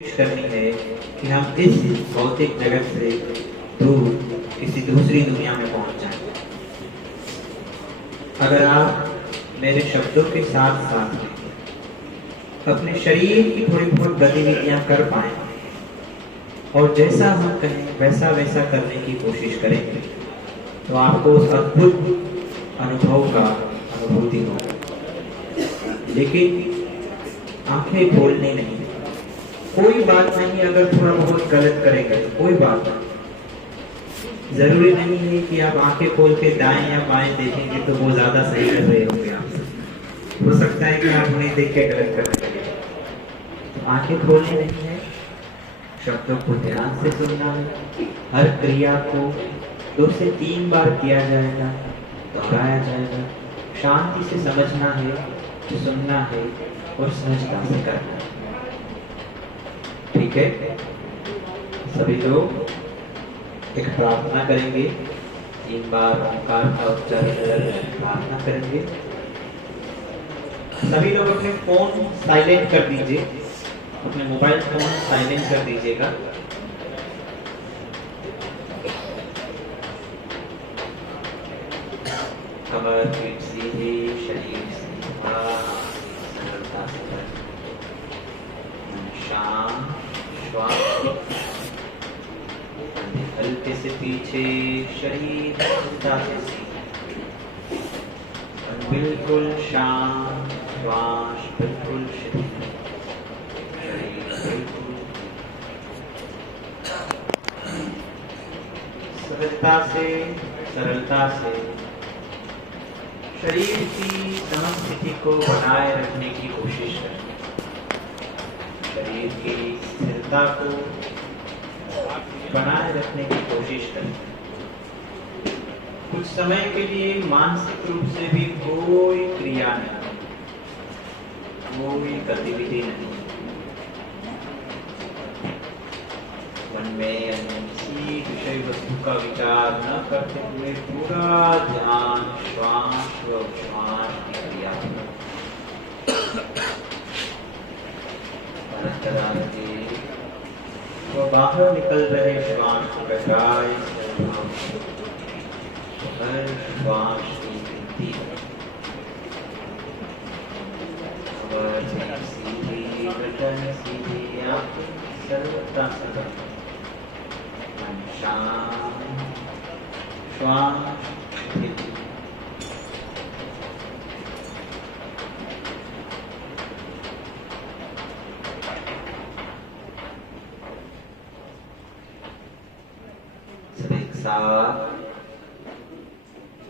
कोशिश करनी है कि हम इस भौतिक जगत से दूर किसी दूसरी दुनिया में पहुंच जाएं। अगर आप मेरे शब्दों के साथ साथ अपने शरीर की थोड़ी बहुत गतिविधियां कर पाए और जैसा हम कहें वैसा वैसा करने की कोशिश करेंगे तो आपको उस अद्भुत अनुभव का अनुभूति होगी। लेकिन आंखें खोलनी नहीं, कोई बात नहीं। अगर थोड़ा बहुत गलत करेंगे तो कोई बात नहीं। जरूरी नहीं है कि आप आंखें खोल के दाएं या बाएं देखेंगे तो वो ज्यादा सही कर रहे होंगे आपसे। हो सकता है कि आप उन्हें देख के गलत करने लगे। तो आंखें खोलनी नहीं है, शब्दों को ध्यान से सुनना है। हर क्रिया को 2 से 3 बार किया जाएगा, दोहराया जाएगा। शांति से समझना है, सुनना है और समझता से करना है। ठीक है, सभी लोग एक प्रार्थना करेंगे। 3 बार ओंकार का उच्चारण कर प्रार्थना करेंगे। सभी लोग अपने फोन साइलेंट कर दीजिए, अपने मोबाइल फोन साइलेंट कर दीजिएगा। कमर पीठ सीधी, शरीर सीधा, सरलता से शांत, श्वास हल्के से पीछे, शरीर सीधा से सीधा, बिल्कुल शांत, श्वास बिल्कुल शिथिल, शरीर बिल्कुल सरलता से शरीर की समस्थिति को बनाए रखने की कोशिश करें। शरीर की स्थिरता को बनाए रखने की कोशिश करें। कुछ समय के लिए मानसिक रूप से भी कोई क्रिया नहीं, कोई गतिविधि नहीं। मन में किसी विषय वस्तु का विचार न करते हुए पूरा ध्यान श्वास व उच्छ्वास की क्रिया वो बाहर निकल रहे श्वास को गहराई से हर श्वास की गिनती सीधी बटन सीधी आंखें सरलता से शांत, श्वास साथ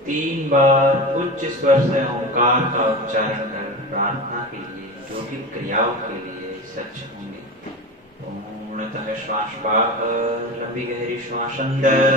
3 बार उच्च स्वर से ओंकार का उच्चारण कर प्रार्थना के लिए, जो भी क्रियाओं के लिए सच होंगे। पूर्णतः श्वास बाहर, लंबी गहरी श्वास अंदर।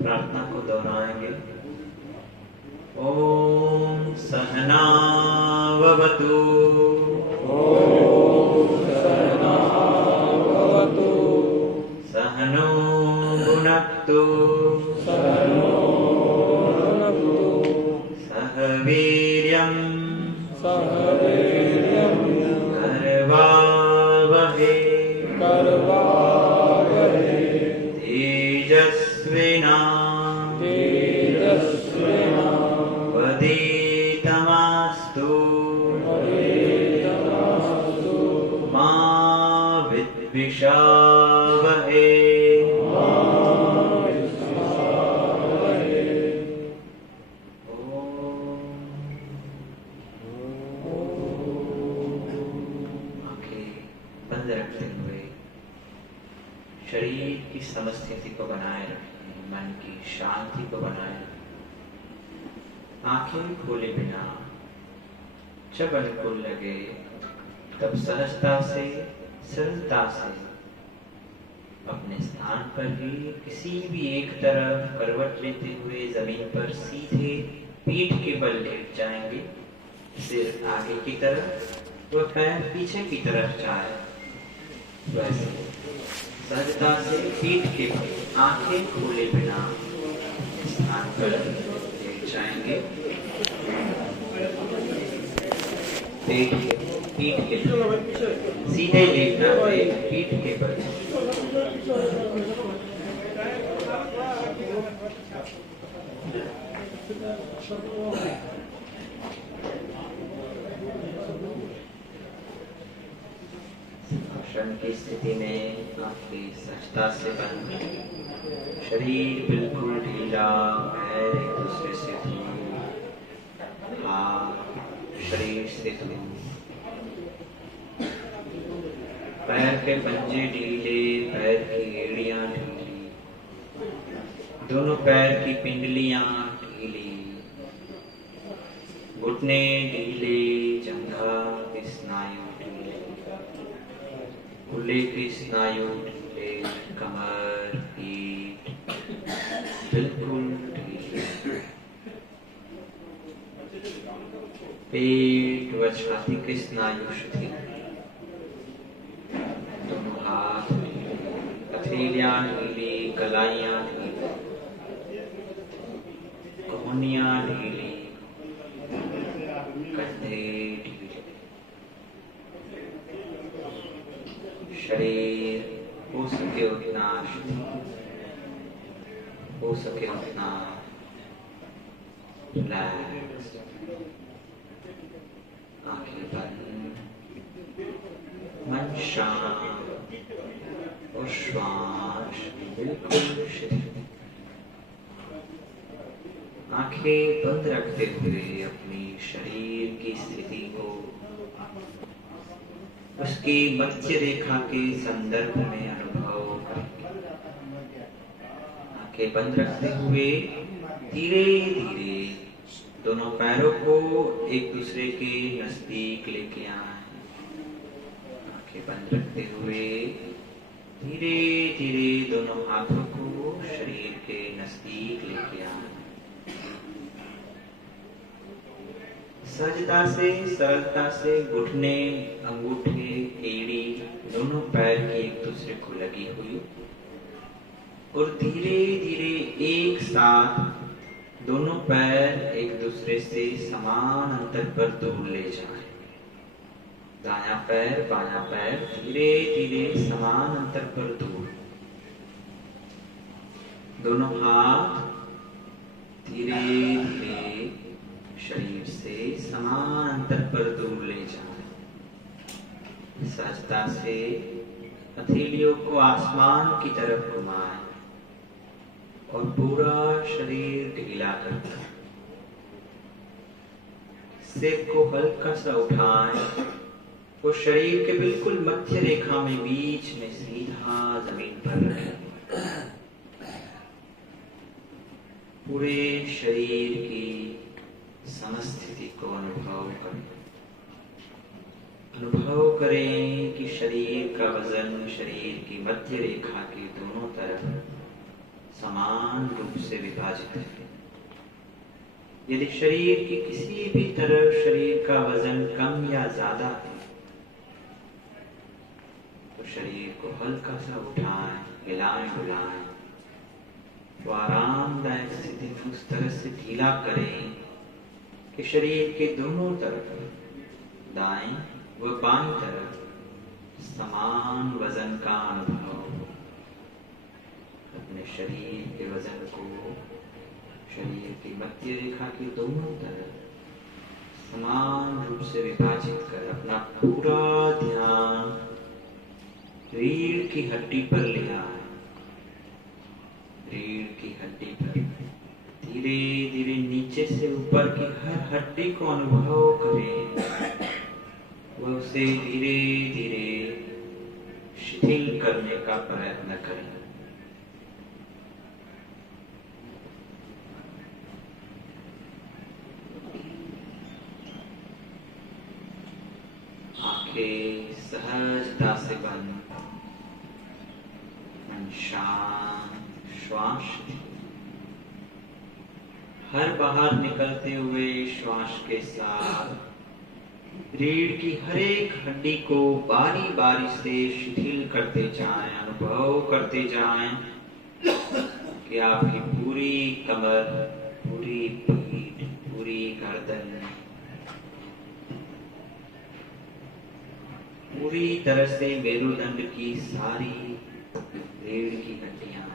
प्रार्थना को दोहराएंगे। ओम सहना भवतु, सहना भवतु, सहनो भुनक्तु, सहनो भुनक्तु, सह वीर्यं सह वीर्यं करवावहै, करवावहै, वहे। बंद रखते हुए शरीर की समस्थिति को बनाए रखें, मन की शांति को बनाए रखें। आंखें खोले बिना जब अनुकूल लगे तब सहजता से सरलता से अपने स्थान पर ही किसी भी एक तरफ करवट लेते हुए जमीन पर सीधे पीठ के बल लेट जाएंगे। सिर आगे की तरफ व पैर पीछे की तरफ जाए। वैसे सहजता से पीठ के बल आंखें खोले बिना स्थान पर लेट जाएंगे। पीठ के सीधे लेटना है, पीठ के बल। की स्थिति में आंखें सहजता से बंद, शरीर बिल्कुल ढीला, पैर एक दूसरे से दूर, हाथ शरीर से दूर, पैर के पंजे ढीले, पैर की एड़ियां ढीली, दोनों पैर की पिंडलियां ढीली, घुटने ढीले, जंघा के स्नायु ढीले, कूल्हे के स्नायु ढीले, कमर, पीठ बिल्कुल ढीले, पेट व छाती के स्नायु शिथिल, दोनों हाथ हथेलियां ढीली, कलाइयां ढीली, कोहनियां ढीली, कंधे ढीले, शरीर हो सके उतना रिलैक्स, आंखें बंद, मन शांत और श्वास बिल्कुल शिथिल। आंखें बंद रखते हुए अपनी शरीर की स्थिति को उसकी मध्य रेखा के संदर्भ में अनुभव करेंगे। आंखें बंद रखते हुए धीरे धीरे दोनों पैरों को एक दूसरे के नजदीक लेके आए। आंखें बंद रखते हुए धीरे धीरे दोनों हाथों को शरीर के नजदीक लेके आए। सहजता से सरलता से घुटने, अंगूठे, एड़ी दोनों पैर की एक दूसरे को लगी हुई और धीरे धीरे एक साथ दोनों पैर एक दूसरे से समान अंतर पर दूर ले जाएं। दायां पैर बायां पैर धीरे धीरे समान अंतर पर दूर। दोनों हाथ धीरे धीरे शरीर से समान अंतर पर दूर ले जाएं। सहजता से हथेलियों को आसमान की तरफ घुमाएं और पूरा शरीर ढीला करके सिर को हल्का सा उठाएं और शरीर के बिल्कुल मध्य रेखा में बीच में सीधा जमीन पर रखें। पूरे शरीर की समस्थिति को अनुभव करें। अनुभव करें कि शरीर का वजन शरीर की मध्य रेखा के दोनों तरफ समान रूप से विभाजित है। यदि शरीर की किसी भी तरफ शरीर का वजन कम या ज्यादा है तो शरीर को हल्का सा उठाएं, हिलाएं डुलाएं, तो आरामदायक स्थिति में उस तरह से ढीला करें कि शरीर के दोनों तरफ दाएं व बाएं तरफ समान वजन का अनुभव हो। अपने शरीर के वजन को शरीर की मध्य रेखा के दोनों तरफ समान रूप से विभाजित कर अपना पूरा ध्यान रीढ़ की हड्डी पर ले रीढ़ की हड्डी पर धीरे धीरे नीचे से ऊपर की हर हड्डी को अनुभव करें। वह उसे धीरे धीरे शिथिल करने का प्रयत्न करें। आंखें सहजता से बंद, मन शांत, श्वास हर बाहर निकलते हुए श्वास के साथ रीढ़ की हर एक हड्डी को बारी बारी से शिथिल करते जाएं, अनुभव करते जाएं कि आपकी पूरी कमर, पूरी पीठ, पूरी गर्दन पूरी तरह से मेरुदंड की सारी रीढ़ की हड्डियां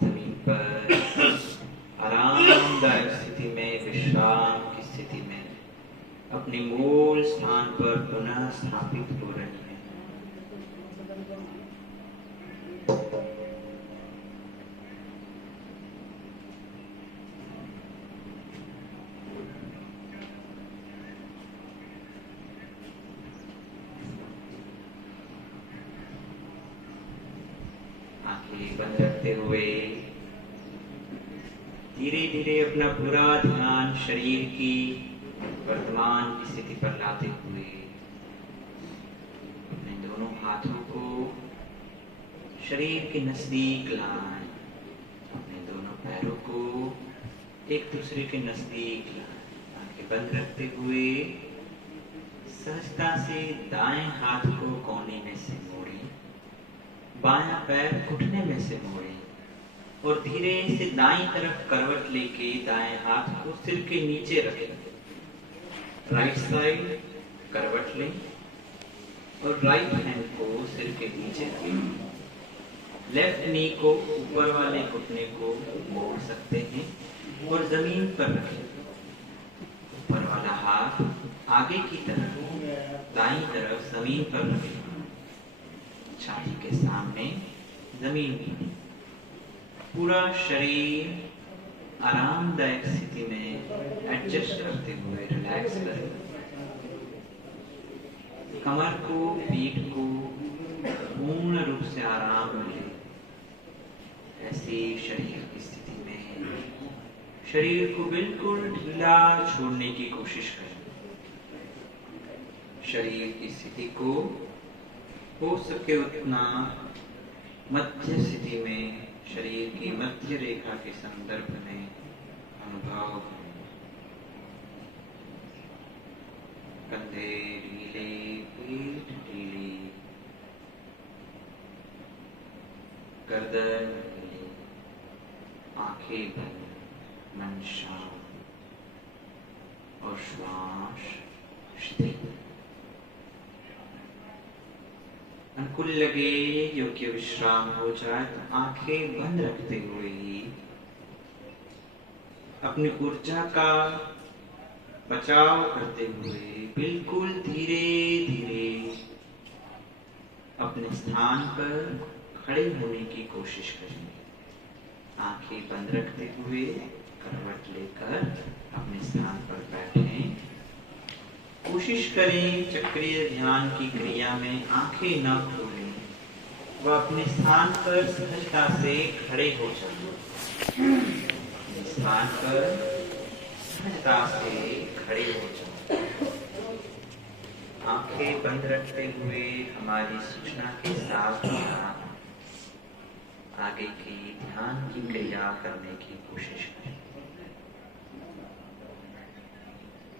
जमीन पर आरामदायक स्थिति में, विश्राम की स्थिति में अपने मूल स्थान पर पुनः स्थापित हो रही है। आंखें बंद रखते हुए धीरे धीरे अपना पूरा ध्यान शरीर की वर्तमान की स्थिति पर लाते हुए अपने दोनों हाथों को शरीर के नजदीक लाएं, अपने दोनों पैरों को एक दूसरे के नजदीक लाएं। आंखें बंद रखते हुए सहजता से दाएं हाथ को कोने में से मोड़ें, बायां पैर घुटने में से मोड़ें और धीरे से दाईं तरफ करवट लेके दाएं हाथ को सिर के नीचे रखें। राइट साइड करवट लें और राइट हैंड को सिर के नीचे रखें। लेफ्ट नी को ऊपर वाले घुटने को मोड़ सकते हैं और जमीन पर रखें। ऊपर वाला हाथ आगे की तरफ दाईं तरफ जमीन पर रखें, छाती के सामने जमीन पर। पूरा शरीर आरामदायक स्थिति में एडजस्ट करते हुए रिलैक्स करें। कमर को, पीठ को पूर्ण रूप से आराम मिले। ऐसी शरीर की स्थिति में शरीर को बिल्कुल ढीला छोड़ने की कोशिश करें। शरीर की स्थिति को हो सके उतना मध्य स्थिति में, शरीर की मध्य रेखा के संदर्भ में अनुभव करें। कंधे ढीले, पीठ ढीली, गर्दन ढीली, आंखें बंद, मन शांत और श्वास स्थिर। अनुकूल लगे, योग्य विश्राम हो जाए तो आंखें बंद रखते हुए ही अपनी ऊर्जा का बचाव करते हुए बिल्कुल धीरे धीरे अपने स्थान पर खड़े होने की कोशिश करेंगे। आंखें बंद रखते हुए करवट लेकर अपने स्थान पर बैठें। कोशिश करें चक्रीय ध्यान की क्रिया में आंखें न खोलें, वह अपने स्थान पर सहजता से खड़े हो जाएं। स्थान पर सहजता से खड़े हो जाएं। आंखें बंद रखते हुए हमारी सूचना के साथ आगे की ध्यान की क्रिया करने की कोशिश करें।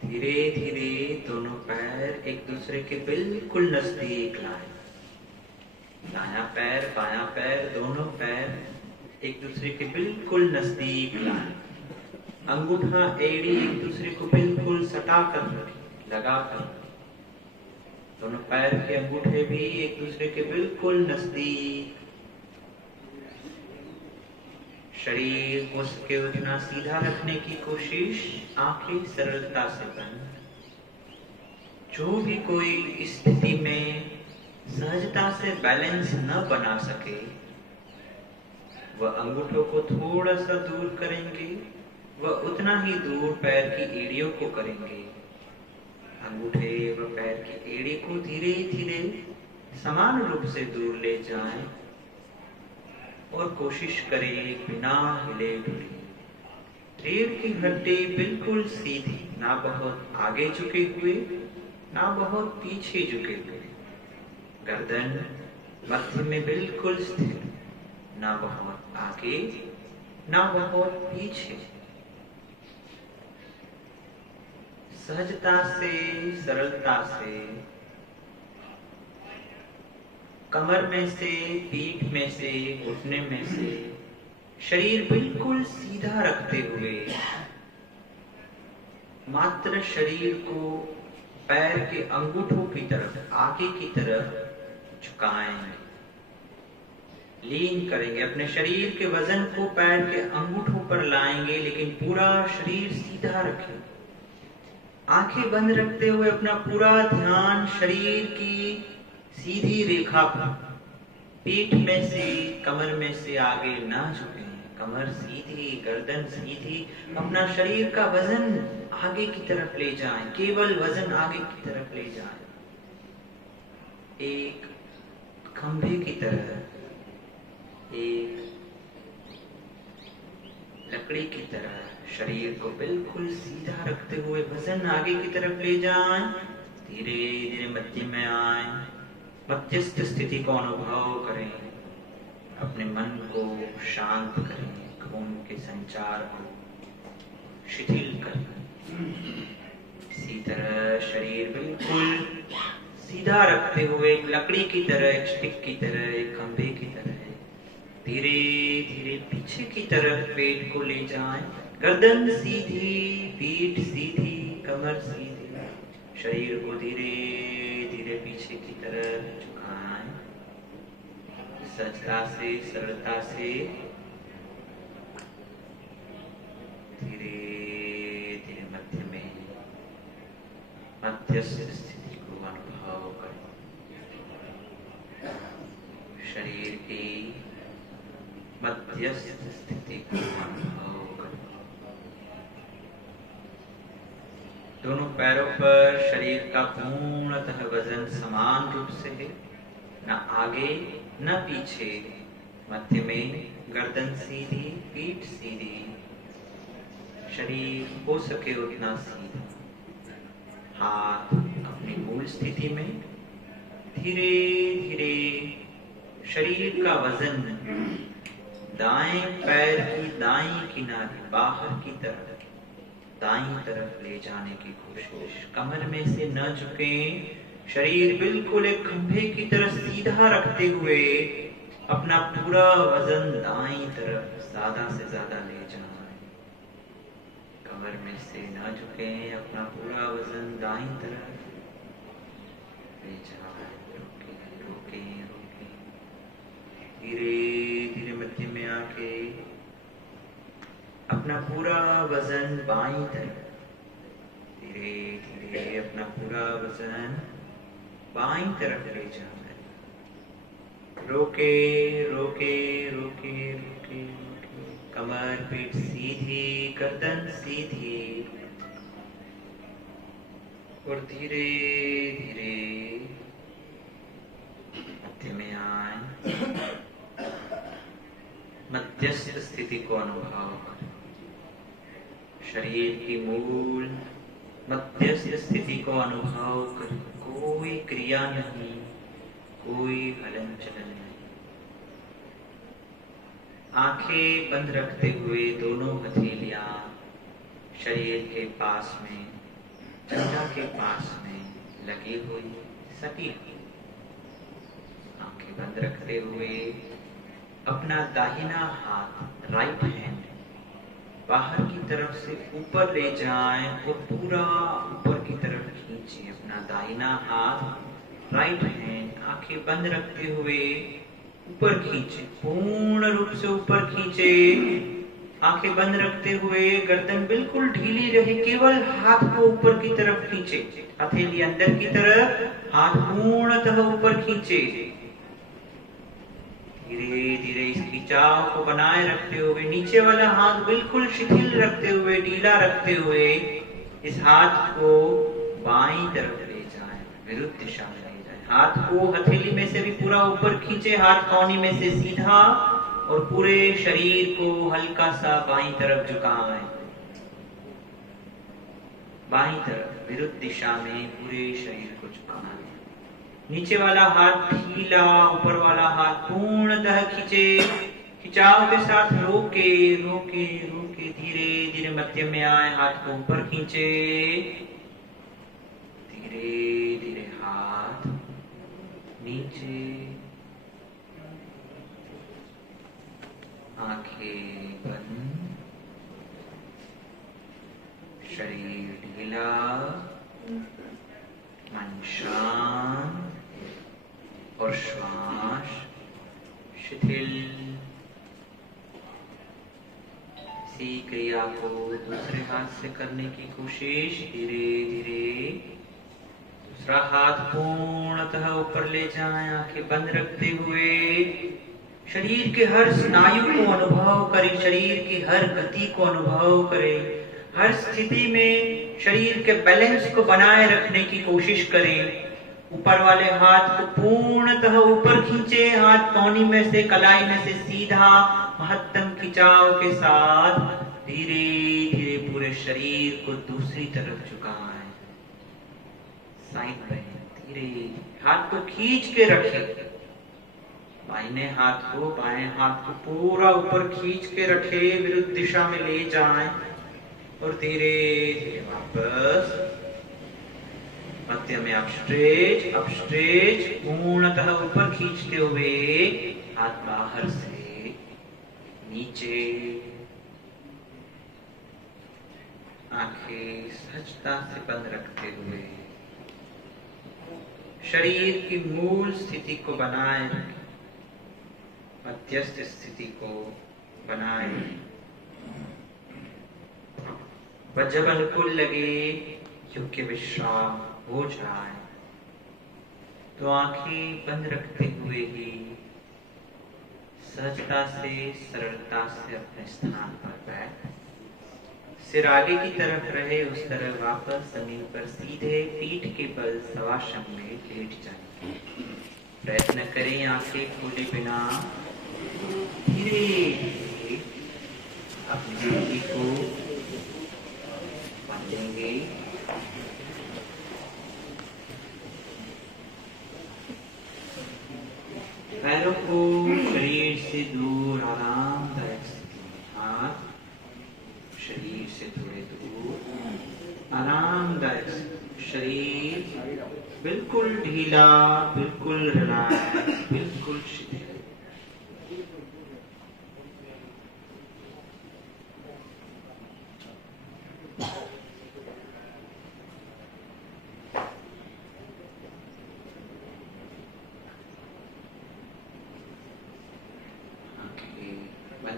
धीरे धीरे दोनों पैर एक दूसरे के बिल्कुल नजदीक लाएं। दायां पैर, बायां पैर, दोनों पैर एक दूसरे के बिल्कुल नजदीक लाएं। अंगूठा, एड़ी एक दूसरे को बिल्कुल सटा कर रखें, लगा कर। दोनों पैर के अंगूठे भी एक दूसरे के बिल्कुल नजदीक। शरीर को सके उतना सीधा रखने की कोशिश, आंखें सरलता से बंद। जो भी कोई इस स्थिति में सहजता से बैलेंस न बना सके, वह अंगूठों को थोड़ा सा दूर करेंगे, वह उतना ही दूर पैर की एड़ियों को करेंगे। अंगूठे व पैर की एड़ी को धीरे धीरे समान रूप से दूर ले जाएं और कोशिश करें बिना हिले डुले। रीढ़ की हड्डी बिल्कुल सीधी, ना बहुत आगे झुके हुए ना बहुत पीछे झुके हुए। गर्दन मध्य में बिल्कुल स्थिर, ना बहुत आगे ना बहुत पीछे। सहजता से, सरलता से कमर में से, पीठ में से, घुटने में से शरीर बिल्कुल सीधा रखते हुए मात्र शरीर को पैर के अंगूठों की तरफ, आगे की तरफ झुकाएंगे। लीन करेंगे, अपने शरीर के वजन को पैर के अंगूठों पर लाएंगे, लेकिन पूरा शरीर सीधा रखेंगे। आंखें बंद रखते हुए अपना पूरा ध्यान शरीर की सीधी रेखा पर, पीठ में से, कमर में से आगे ना झुकें। कमर सीधी, गर्दन सीधी, अपना शरीर का वजन आगे की तरफ ले जाएं, केवल वजन आगे की तरफ ले जाएं। एक खंभे की तरह, एक लकड़ी की तरह शरीर को बिल्कुल सीधा रखते हुए वजन आगे की तरफ ले जाएं। धीरे धीरे मध्य में आए, मध्यस्थ स्थिति को अनुभव करें। अपने मन को शांत करें, खून के संचार को शिथिल करें। इसी तरह शरीर बिल्कुल सीधा रखते हुए एक लकड़ी की तरह, एक स्टिक की तरह, एक खंभे की तरह धीरे धीरे पीछे की तरफ पेट को ले जाएं। गर्दन सीधी, पीठ सीधी, कमर सीधी, शरीर को धीरे धीरे पीछे की तरफ झुकाएं। सहजता से, सरलता से धीरे धीरे मध्य में, मध्यस्थ स्थिति को अनुभव करें। शरीर की मध्यस्थ स्थिति को अनुभव करें। दोनों पैरों पर शरीर का पूर्णतः वजन समान रूप से है, न आगे न पीछे। मध्य में गर्दन सीधी, पीठ सीधी, शरीर हो सके उतना सीधा। हाथ अपनी मूल स्थिति में, धीरे धीरे शरीर का वजन दाएं पैर की दाईं किनारे, बाहर की तरफ, दाईं तरफ ले जाने की कोशिश। कमर में से न झुकें, शरीर बिल्कुल एक खंभे की तरह सीधा रखते हुए अपना पूरा वजन दाईं तरफ ज्यादा से ज्यादा ले जाएं। कमर में से न झुकें, अपना पूरा वजन दाईं तरफ ले जाएं। रोकें, रोकें, रोकें। धीरे धीरे मध्य में आके अपना पूरा वजन बाईं तरफ, धीरे धीरे अपना पूरा वजन बाईं तरफ ले जाना है। रोके रोके रोके रोके रोके। कमर पीठ सीधी, गर्दन सीधी और धीरे धीरे मध्य में आए। मध्यस्थ स्थिति को अनुभव करें। शरीर की मूल मध्यस्थ स्थिति को अनुभव करें। कोई क्रिया नहीं, कोई हलन चलन नहीं। आंखें बंद रखते हुए दोनों हथेलियां शरीर के पास में, जंघा के पास में लगी हुई, सटी हुई। आंखें बंद रखते हुए अपना दाहिना हाथ, राइट हैंड बाहर की तरफ से ऊपर ले जाएं और पूरा ऊपर की तरफ खींचिए। अपना दाहिना हाथ, राइट हैंड आंखें बंद रखते हुए ऊपर खींचे, पूर्ण रूप से ऊपर खींचे। आंखें बंद रखते हुए गर्दन बिल्कुल ढीली रहे, केवल हाथ को ऊपर की तरफ खींचे। हथेली अंदर की तरफ, हाथ पूर्णतः ऊपर खींचे। धीरे धीरे इस खिंचाव को बनाए रखते हुए नीचे वाला हाथ बिल्कुल शिथिल रखते हुए, ढीला रखते हुए इस हाथ को बाईं तरफ ले जाएं, विरुद्ध दिशा में ले जाएं। हाथ को हथेली में से भी पूरा ऊपर खींचे, हाथ कौनी में से सीधा, और पूरे शरीर को हल्का सा बाईं तरफ झुकाएं। बाईं तरफ विरुद्ध दिशा में पूरे शरीर को झुकाएं। नीचे वाला हाथ ढीला, ऊपर वाला हाथ पूर्णतः खींचे। खिंचाव के साथ रोके रोके रोके धीरे धीरे मध्य में आए, हाथ को ऊपर खींचे। धीरे धीरे हाथ नीचे, आंखें बंद, शरीर ढीला, मन शांत और श्वास शिथिल। इसी क्रिया को दूसरे हाथ से करने की कोशिश। धीरे धीरे दूसरा हाथ पूर्णतः ऊपर ले जाएं, आंखें बंद रखते हुए शरीर के हर स्नायु को अनुभव करें, शरीर की हर गति को अनुभव करें। हर स्थिति में शरीर के बैलेंस को बनाए रखने की कोशिश करें। ऊपर वाले हाथ को पूर्णतः ऊपर खींचे, हाथ कौनी में से, कलाई में से सीधा, महत्तम खिंचाव के साथ धीरे धीरे पूरे शरीर को दूसरी तरफ झुकाएं, साइड पे। धीरे हाथ को खींच के रखें, बाएं हाथ को पूरा ऊपर खींच के रखे, विरुद्ध दिशा में ले जाएं और धीरे धीरे वापस मध्य में अपस्ट्रेच अपस्ट्रेच, पूर्णतः ऊपर खींचते हुए हाथ बाहर से नीचे, आंखें सहजता से बंद रखते हुए शरीर की मूल स्थिति को बनाए रखें, मध्यस्थ स्थिति को बनाए। वह जब अनुकूल लगे, योग्य विश्राम हो जाए, तो आंखें बंद रखते हुए ही सहजता से, सरलता से अपने स्थान पर बैठ, सिर आगे की तरफ रहे, उस तरफ वापस जमीन पर सीधे पीठ के बल शवासन में लेट जाए। प्रयत्न करें आंखें खोले बिना धीरे धीरे अपनी स्थिति को बांधेंगे। पैरों को शरीर से दूर आरामदायक स्थिति में, हाथ शरीर से थोड़े दूर आरामदायक, शरीर बिल्कुल ढीला, बिल्कुल रिलैक्स, बिल्कुल शिथिल।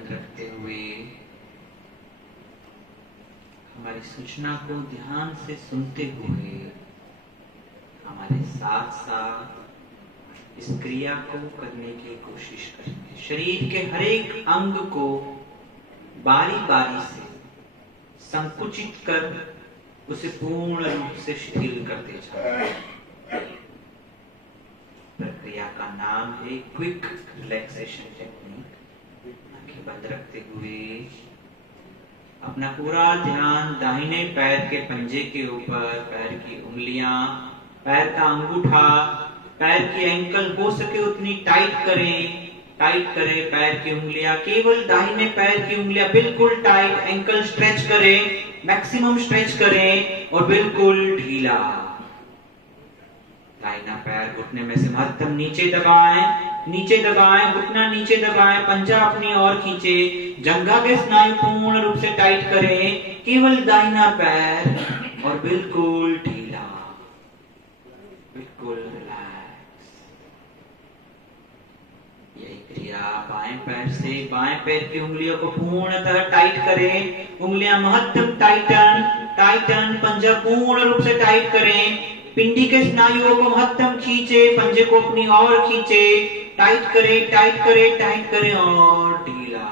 रखते हुए हमारी सूचना को ध्यान से सुनते हुए हमारे साथ साथ इस क्रिया को करने की कोशिश करेंगे। शरीर के हर एक अंग को बारी बारी से संकुचित कर उसे पूर्ण रूप से शिथिल करते जाएं। प्रक्रिया का नाम है क्विक रिलैक्सेशन टेक्निक। आंखें बंद रखते हुए अपना पूरा ध्यान दाहिने पैर के पंजे के ऊपर, पैर की उंगलियां, पैर का अंगूठा, पैर की एंकल हो सके उतनी टाइट करें पैर की उंगलियां, केवल दाहिने पैर की उंगलियां बिल्कुल टाइट, एंकल स्ट्रेच करें, मैक्सिमम स्ट्रेच करें और बिल्कुल ढीला। दाहिना पैर घुटने में से महत्तम नीचे दबाएं, घुटना नीचे दबाएं, पंजा अपनी ओर खींचे, जंघा के स्नायु पूर्ण रूप से टाइट करें, केवल दाहिना पैर और बिल्कुल ढीला, बिल्कुल रिलैक्स। यही क्रिया बाएं पैर से, बाएं पैर की उंगलियों को पूर्णतः टाइट करें, उंगलियां महत्तम टाइटन, पंजा पूर्ण रूप से टाइट करें, पिंडी के स्नायुओं को महत्तम खींचे, पंजे को अपनी ओर खींचे, टाइट करें, टाइट करें, टाइट करें और ढीला।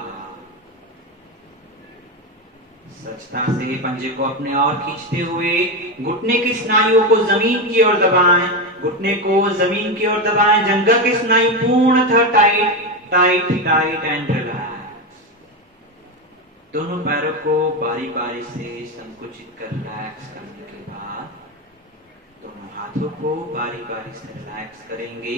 सहजता से पंजे को अपने ओर खींचते हुए घुटने की स्नायुओं को जमीन की ओर दबाएं, घुटने को जमीन की ओर दबाएं। जंघा के स्नायु पूर्णतः tight, tight, tight and relax. दोनों पैरों को बारी बारी से संकुचित कर रिलैक्स करने के बाद दोनों हाथों को बारी बारी से रिलैक्स करेंगे।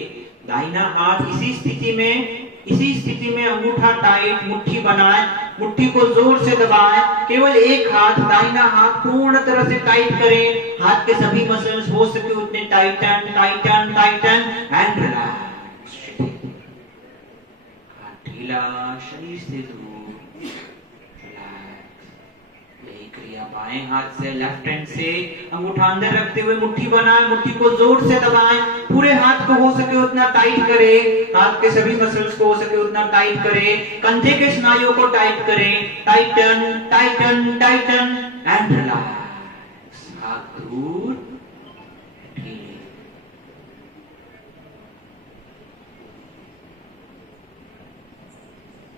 दाहिना हाथ इसी स्थिति में अंगूठा टाइट, मुट्ठी बनाएं, मुट्ठी को जोर से दबाएं। केवल एक हाथ, दाहिना हाथ पूर्ण तरह से टाइट करें। हाथ के सभी मसल्स हो सके उतने Titan, Titan, Titan and relax. हाथ ढीला, शरीर से दूर, यही क्रिया बाएं हाथ से, लेफ्ट हैंड से अंगूठा अंदर रखते हुए मुट्ठी बनाएं, मुट्ठी को जोर से दबाएं। पूरे हाथ को हो सके उतना टाइट करें, हाथ के सभी मसल्स को हो सके उतना टाइट करें। कंधे के स्नायुओं को टाइट करें, Titan, Titan, Titan and relax. हाथ दूर, ढीले।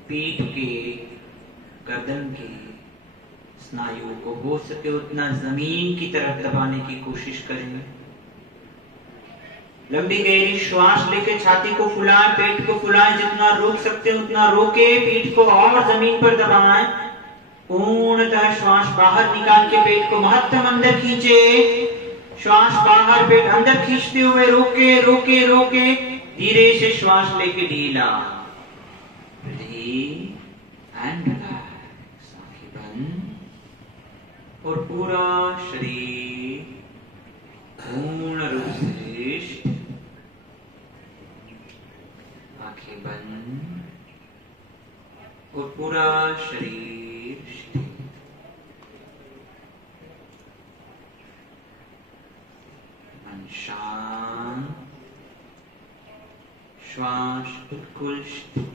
पीठ के, गर्दन के स्नायुओं को हो सके उतना जमीन की तरफ दबाने की कोशिश करें। लंबी गहरी श्वास लेके छाती को फुलाएं, पेट को फुलाएं, जितना रोक सकते हैं उतना रोके। पीठ को और जमीन पर दबाएं। पूर्णतः श्वास बाहर निकाल के पेट को महत्तम अंदर खींचे। श्वास बाहर, पेट अंदर खींचते हुए रोके, रोके, रोके। धीरे से श्वास लेके ढीला, एंड रिलैक्स। आंखें बंद और पूरा शरीर पूर्ण रूप से स्थिर। आंखें बंद और पूरा शरीर स्थिर। मन शांत, श्वास बिल्कुल स्थिर।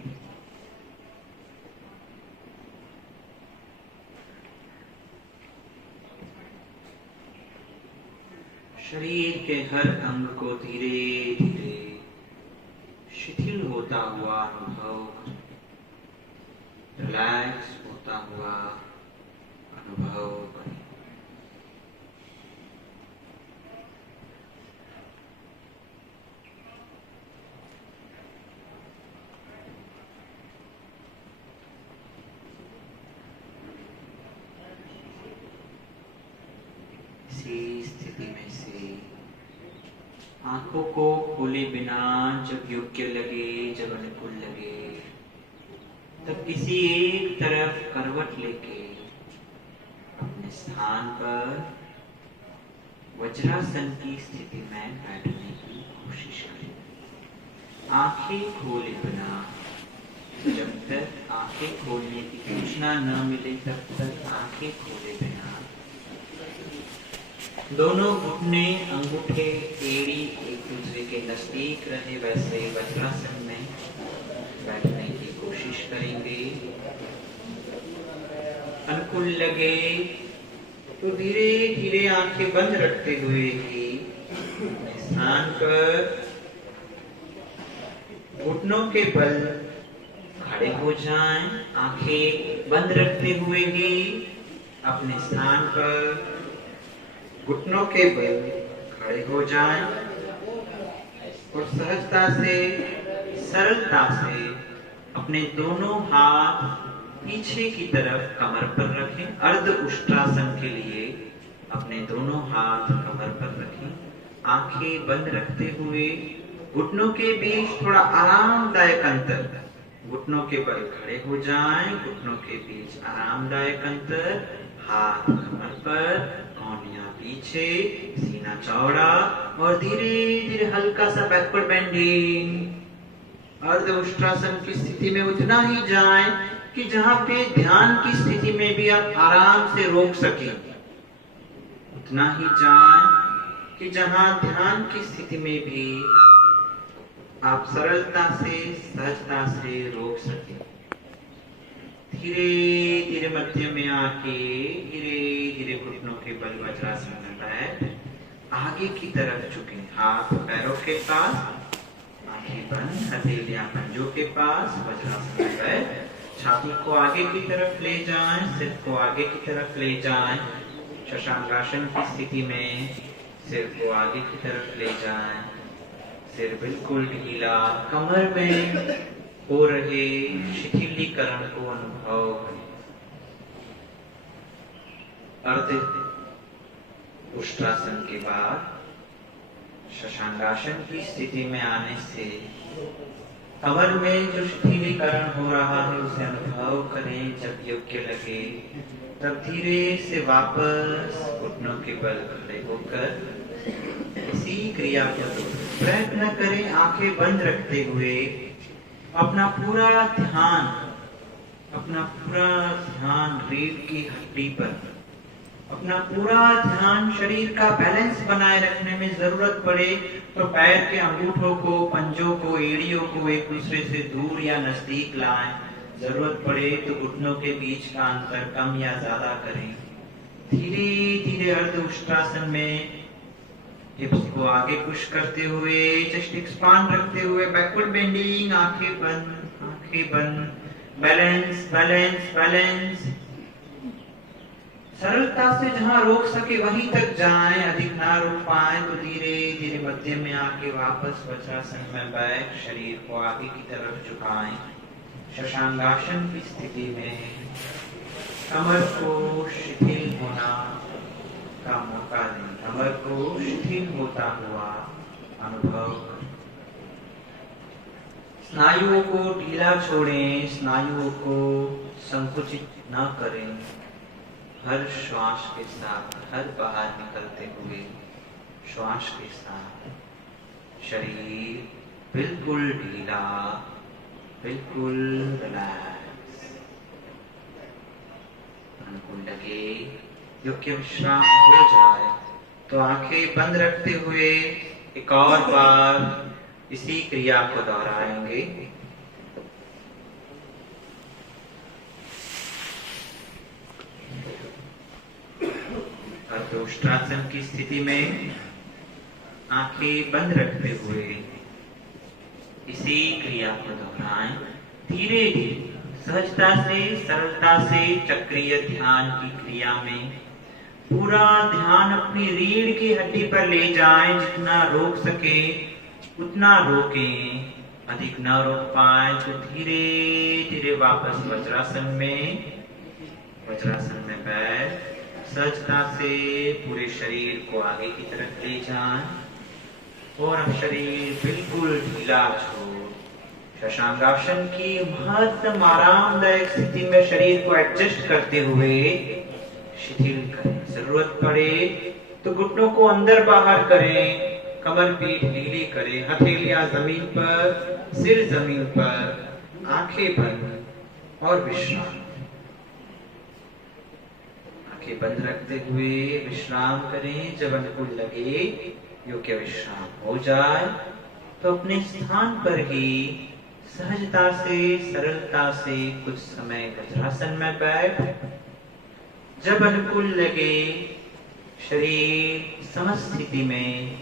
शरीर के हर अंग को धीरे धीरे शिथिल होता हुआ अनुभव करें, रिलैक्स होता हुआ अनुभव करें। इसी स्थिति में से आंखों को खोले बिना जब योग्य लगे, जब अनुकूल लगे, तब किसी एक तरफ करवट लेके अपने स्थान पर वज्रासन की स्थिति में बैठने की कोशिश करें। आंखें खोले बिना, जब तक आंखें खोलने की सूचना न मिले तब तक आंखें खोले बिना दोनों घुटने, अंगूठे, एड़ी एक दूसरे के नजदीक रहे वैसे वज्रासन में बैठने की कोशिश करेंगे। अनुकूल लगे तो धीरे धीरे आंखें बंद रखते हुए ही अपने स्थान पर घुटनों के बल खड़े हो जाएं। आंखें बंद रखते हुए ही अपने स्थान पर घुटनों के बल खड़े हो जाएं और सहजता से, सरलता से अपने दोनों हाथ पीछे की तरफ कमर पर रखें। अर्ध उष्ट्रासन के लिए अपने दोनों हाथ कमर पर रखें। आंखें बंद रखते हुए घुटनों के बीच थोड़ा आरामदायक अंतर, घुटनों के बल खड़े हो जाएं, घुटनों के बीच आरामदायक अंतर, हाथ कमर पर, कौनियां पीछे, सीना चौड़ा और धीरे धीरे हल्का सा बैकवर्ड बेंडिंग। अर्ध उष्ट्रासन की स्थिति में उतना ही जाएं कि जहां पे ध्यान की स्थिति में भी आप आराम से रोक सकें। उतना ही जाएं कि जहां ध्यान की स्थिति में भी आप सरलता से, सहजता से रोक सकें। धीरे धीरे मध्य में आके धीरे धीरे घुटनों के बल वज्रासन में बैठ आगे की तरफ झुकें। हाथ पैरों के पास, आंखें बंद, हथेलियां पंजों के पास, वज्रासन में बैठ। छाती को आगे की तरफ ले जाएं, सिर को आगे की तरफ ले जाएं। शशांकासन की स्थिति में सिर को आगे की तरफ ले जाएं। सिर बिल्कुल ढीला, कमर में हो रहे शिथिलीकरण को अनुभव करें। अर्ध उष्ट्रासन के बाद शशांकासन की स्थिति में आने से कमर में जो शिथिलीकरण हो रहा है उसे अनुभव करें। जब योग्य लगे तब धीरे से वापस घुटनों के बल खड़े होकर इसी क्रिया को प्रयत्न करें। आंखें बंद रखते हुए अपना पूरा ध्यान रीढ़ की हड्डी पर, अपना पूरा ध्यान शरीर का बैलेंस बनाए रखने में जरूरत पड़े तो पैर के अंगूठों को, पंजों को, एड़ियों को एक दूसरे से दूर या नजदीक लाएं। जरूरत पड़े तो घुटनों के बीच का अंतर कम या ज्यादा करें। धीरे धीरे अर्ध उष्ट्रासन में हिप्स को आगे पुश करते हुए, चेस्ट एक्सपांड रखते हुए, बैकवर्ड बेंडिंग, आंखें बंद, बैलेंस बैलेंस बैलेंस। सरलता से जहां रोक सके वहीं तक जाएं। अधिक ना रोक पाए तो धीरे धीरे मध्य में आके वापस वज्रासन में बैठ शरीर को आगे की तरफ झुकाएं। शशांकासन की स्थिति में कमर को शिथिल होना का मौका दें। कमर को शिथिल होता हुआ अनुभव करें। स्नायुओं को ढीला छोड़ें, स्नायुओं को संकुचित न करें। हर श्वास के साथ, हर बाहर निकलते हुए श्वास के साथ शरीर बिल्कुल ढीला, बिल्कुल रिलैक्स। अनुकूल लगे, योग्य विश्राम हो जाए तो आंखें बंद रखते हुए एक और बार इसी क्रिया को दोहराएंगे। अर्धोष्ट्रासन की स्थिति में आंखें बंद रखते हुए इसी क्रिया को दोहराएं। धीरे धीरे, सहजता से, सरलता से चक्रीय ध्यान की क्रिया में पूरा ध्यान अपनी रीढ़ की हड्डी पर ले जाएं। जितना रोक सके उतना रोकें। अधिक न रोक पाए तो धीरे धीरे वापस वज्रासन में बैठ सहजता से पूरे शरीर को आगे की तरफ ले जाएं और अब शरीर बिल्कुल ढीला छोड़ शशांकासन की महत्तम आरामदायक स्थिति में शरीर को एडजस्ट करते हुए शिथिल करें। जरूरत पड़े तो घुटनों को अंदर बाहर करें, कमर पीठ ढीली करें, हथेलियां जमीन पर, सिर जमीन पर, आंखें बंद और विश्राम। आंखें बंद रखते हुए विश्राम करें। जब अनुकूल लगे, योग्य विश्राम हो जाए तो अपने स्थान पर ही सहजता से, सरलता से कुछ समय वज्रासन में बैठ। जब अनुकूल लगे, शरीर समस्थिति में,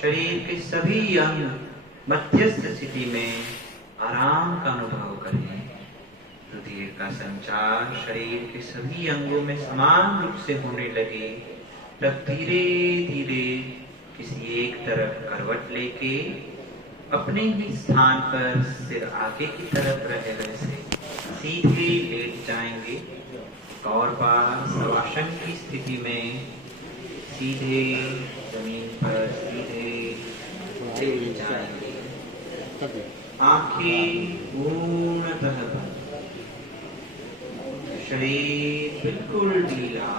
शरीर के सभी अंग मध्यस्थ स्थिति में आराम का अनुभव करें। रुधिर का संचार शरीर के सभी अंगों में समान रूप से होने लगे तब धीरे धीरे किसी एक तरफ करवट लेके अपने ही स्थान पर सिर आगे की तरफ रहे वैसे सीधे लेट जाएंगे। और बार शवासन की स्थिति में सीधे जमीन पर सीधे लेट जाएंगे। आंखें पूर्णतः बंद, शरीर बिल्कुल ढीला।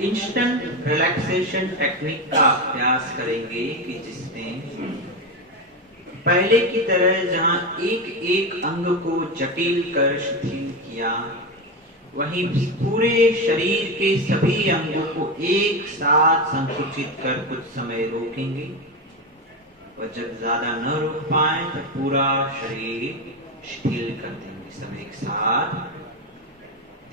इंस्टेंट रिलैक्सेशन टेक्निक का अभ्यास करेंगे कि जिसमें पहले की तरह जहां एक एक अंग को जटिल कर शिथिल किया, वहीं पूरे शरीर के सभी अंगों को एक साथ संकुचित कर कुछ समय रोकेंगे। और जब ज्यादा न रोक पाए तो पूरा शरीर शिथिल कर देंगे। सब एक साथ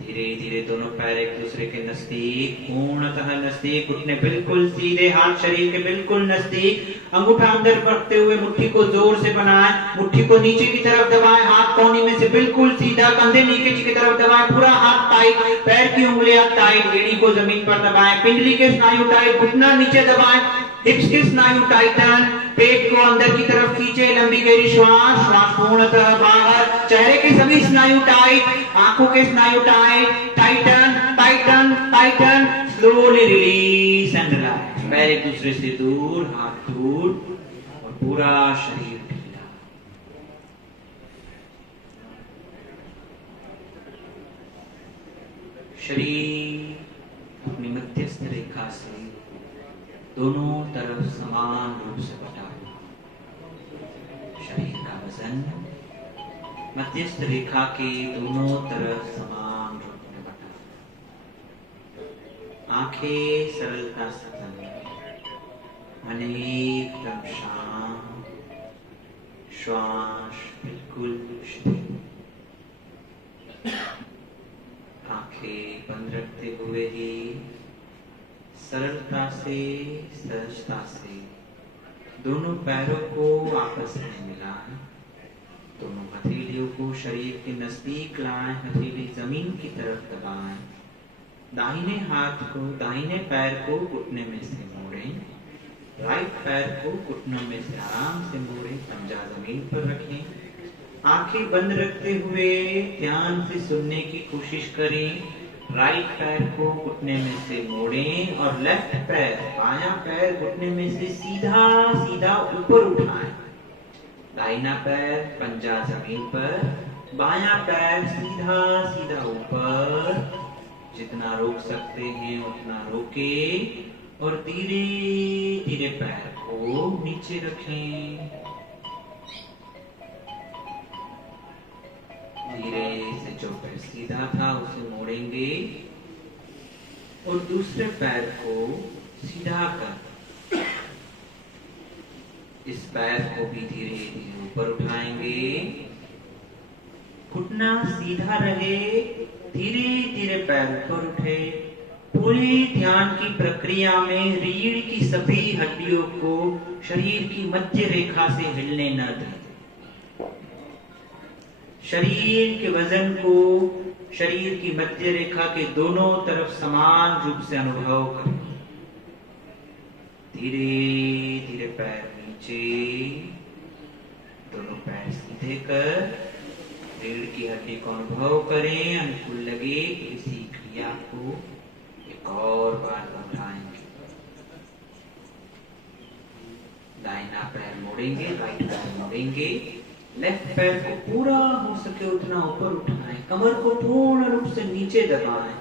धीरे धीरे दोनों पैर एक दूसरे के नजदीक, पूर्णतः नजदीक, घुटने बिल्कुल सीधे, हाथ शरीर के बिल्कुल नजदीक। अंगूठा अंदर रखते हुए मुट्ठी को जोर से बनाएं, मुट्ठी को नीचे की तरफ दबाएं, हाथ कोहनी में से बिल्कुल सीधा, कंधे नीचे की तरफ दबाएं, पूरा हाथ टाइट, पैर की उंगलियां टाइट, एड़ी को जमीन पर दबाएं, पिंडली के स्नायु टाइट, घुटना नीचे दबाएं, हिप्स के स्नायु टाइटन, पेट को अंदर की तरफ खींचे, लंबी गहरी श्वास, श्वास पूर्णतः बाहर, चेहरे के सभी स्नायु टाइट, आंखों के स्नायु tight, Titan Titan Titan, slowly release and relax. पैर एक दूसरे से दूर, हाथ दूर और पूरा शरीर ढीला। शरीर अपनी मध्यस्थ रेखा से दोनों तरफ समान रूप से बटा हुआ, शरीर का वजन मध्यस्थ रेखा के दोनों तरफ समान रूप में बटा, आंखें सरलता से बंद, मन एकदम शांत, श्वास बिल्कुल स्थिर, आंखें बंद रखते हुए ही सरलता से, सहजता से दोनों पैरों को आपस में मिलाएं, दोनों हथेलियों को शरीर के नजदीक लाएं, हथेली जमीन की तरफ दबाएं, दाहिने हाथ को, दाहिने पैर को घुटने में से मोड़ें, राइट पैर को घुटनों में से आराम से मोड़ें, पंजा जमीन पर रखें, आंखें बंद रखते हुए ध्यान से सुनने की कोशिश करें। राइट पैर को घुटने में से मोड़ें और लेफ्ट पैर, बायां पैर घुटने में से सीधा सीधा ऊपर उठाएं, दाहिना पैर पंजा जमीन पर, बायां पैर सीधा सीधा ऊपर, जितना रोक सकते हैं उतना रोकें और धीरे धीरे पैर को नीचे रखें। धीरे से जो पैर सीधा था उसे मोड़ेंगे और दूसरे पैर को सीधा कर इस पैर को भी धीरे धीरे ऊपर उठाएंगे, घुटना सीधा रहे, धीरे धीरे पैर ऊपर उठे। पूरी ध्यान की प्रक्रिया में रीढ़ की सभी हड्डियों को शरीर की मध्य रेखा से हिलने न दें। शरीर के वजन को शरीर की मध्य रेखा के दोनों तरफ समान रूप से अनुभव करें। धीरे धीरे पैर नीचे, दोनों पैर सीधे कर रीढ़ की हड्डी को अनुभव करें। अनुकूल लगे इसी क्रिया को एक और बार दोहराएंगे। दाहिना पैर मोड़ेंगे, राइट पैर मोड़ेंगे, लेफ्ट पैर को पूरा हो सके उतना ऊपर उठाएं, कमर को पूर्ण रूप से नीचे दबाएं।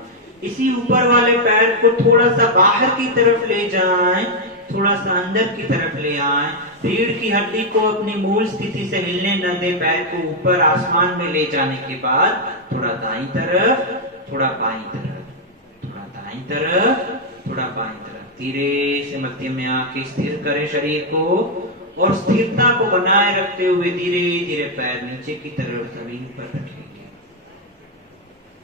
इसी ऊपर वाले पैर को थोड़ा सा बाहर की तरफ ले जाएं, थोड़ा सा अंदर की तरफ ले आएं। रीढ़ की हड्डी को अपनी मूल स्थिति से हिलने न दे। पैर को ऊपर आसमान में ले जाने के बाद थोड़ा दाईं तरफ, थोड़ा बाईं तरफ, थोड़ा दाईं तरफ, थोड़ा बाईं तरफ। धीरे से मध्य में आके स्थिर करें शरीर को और स्थिरता को बनाए रखते हुए धीरे धीरे पैर नीचे की तरफ जमीन पर रखेंगे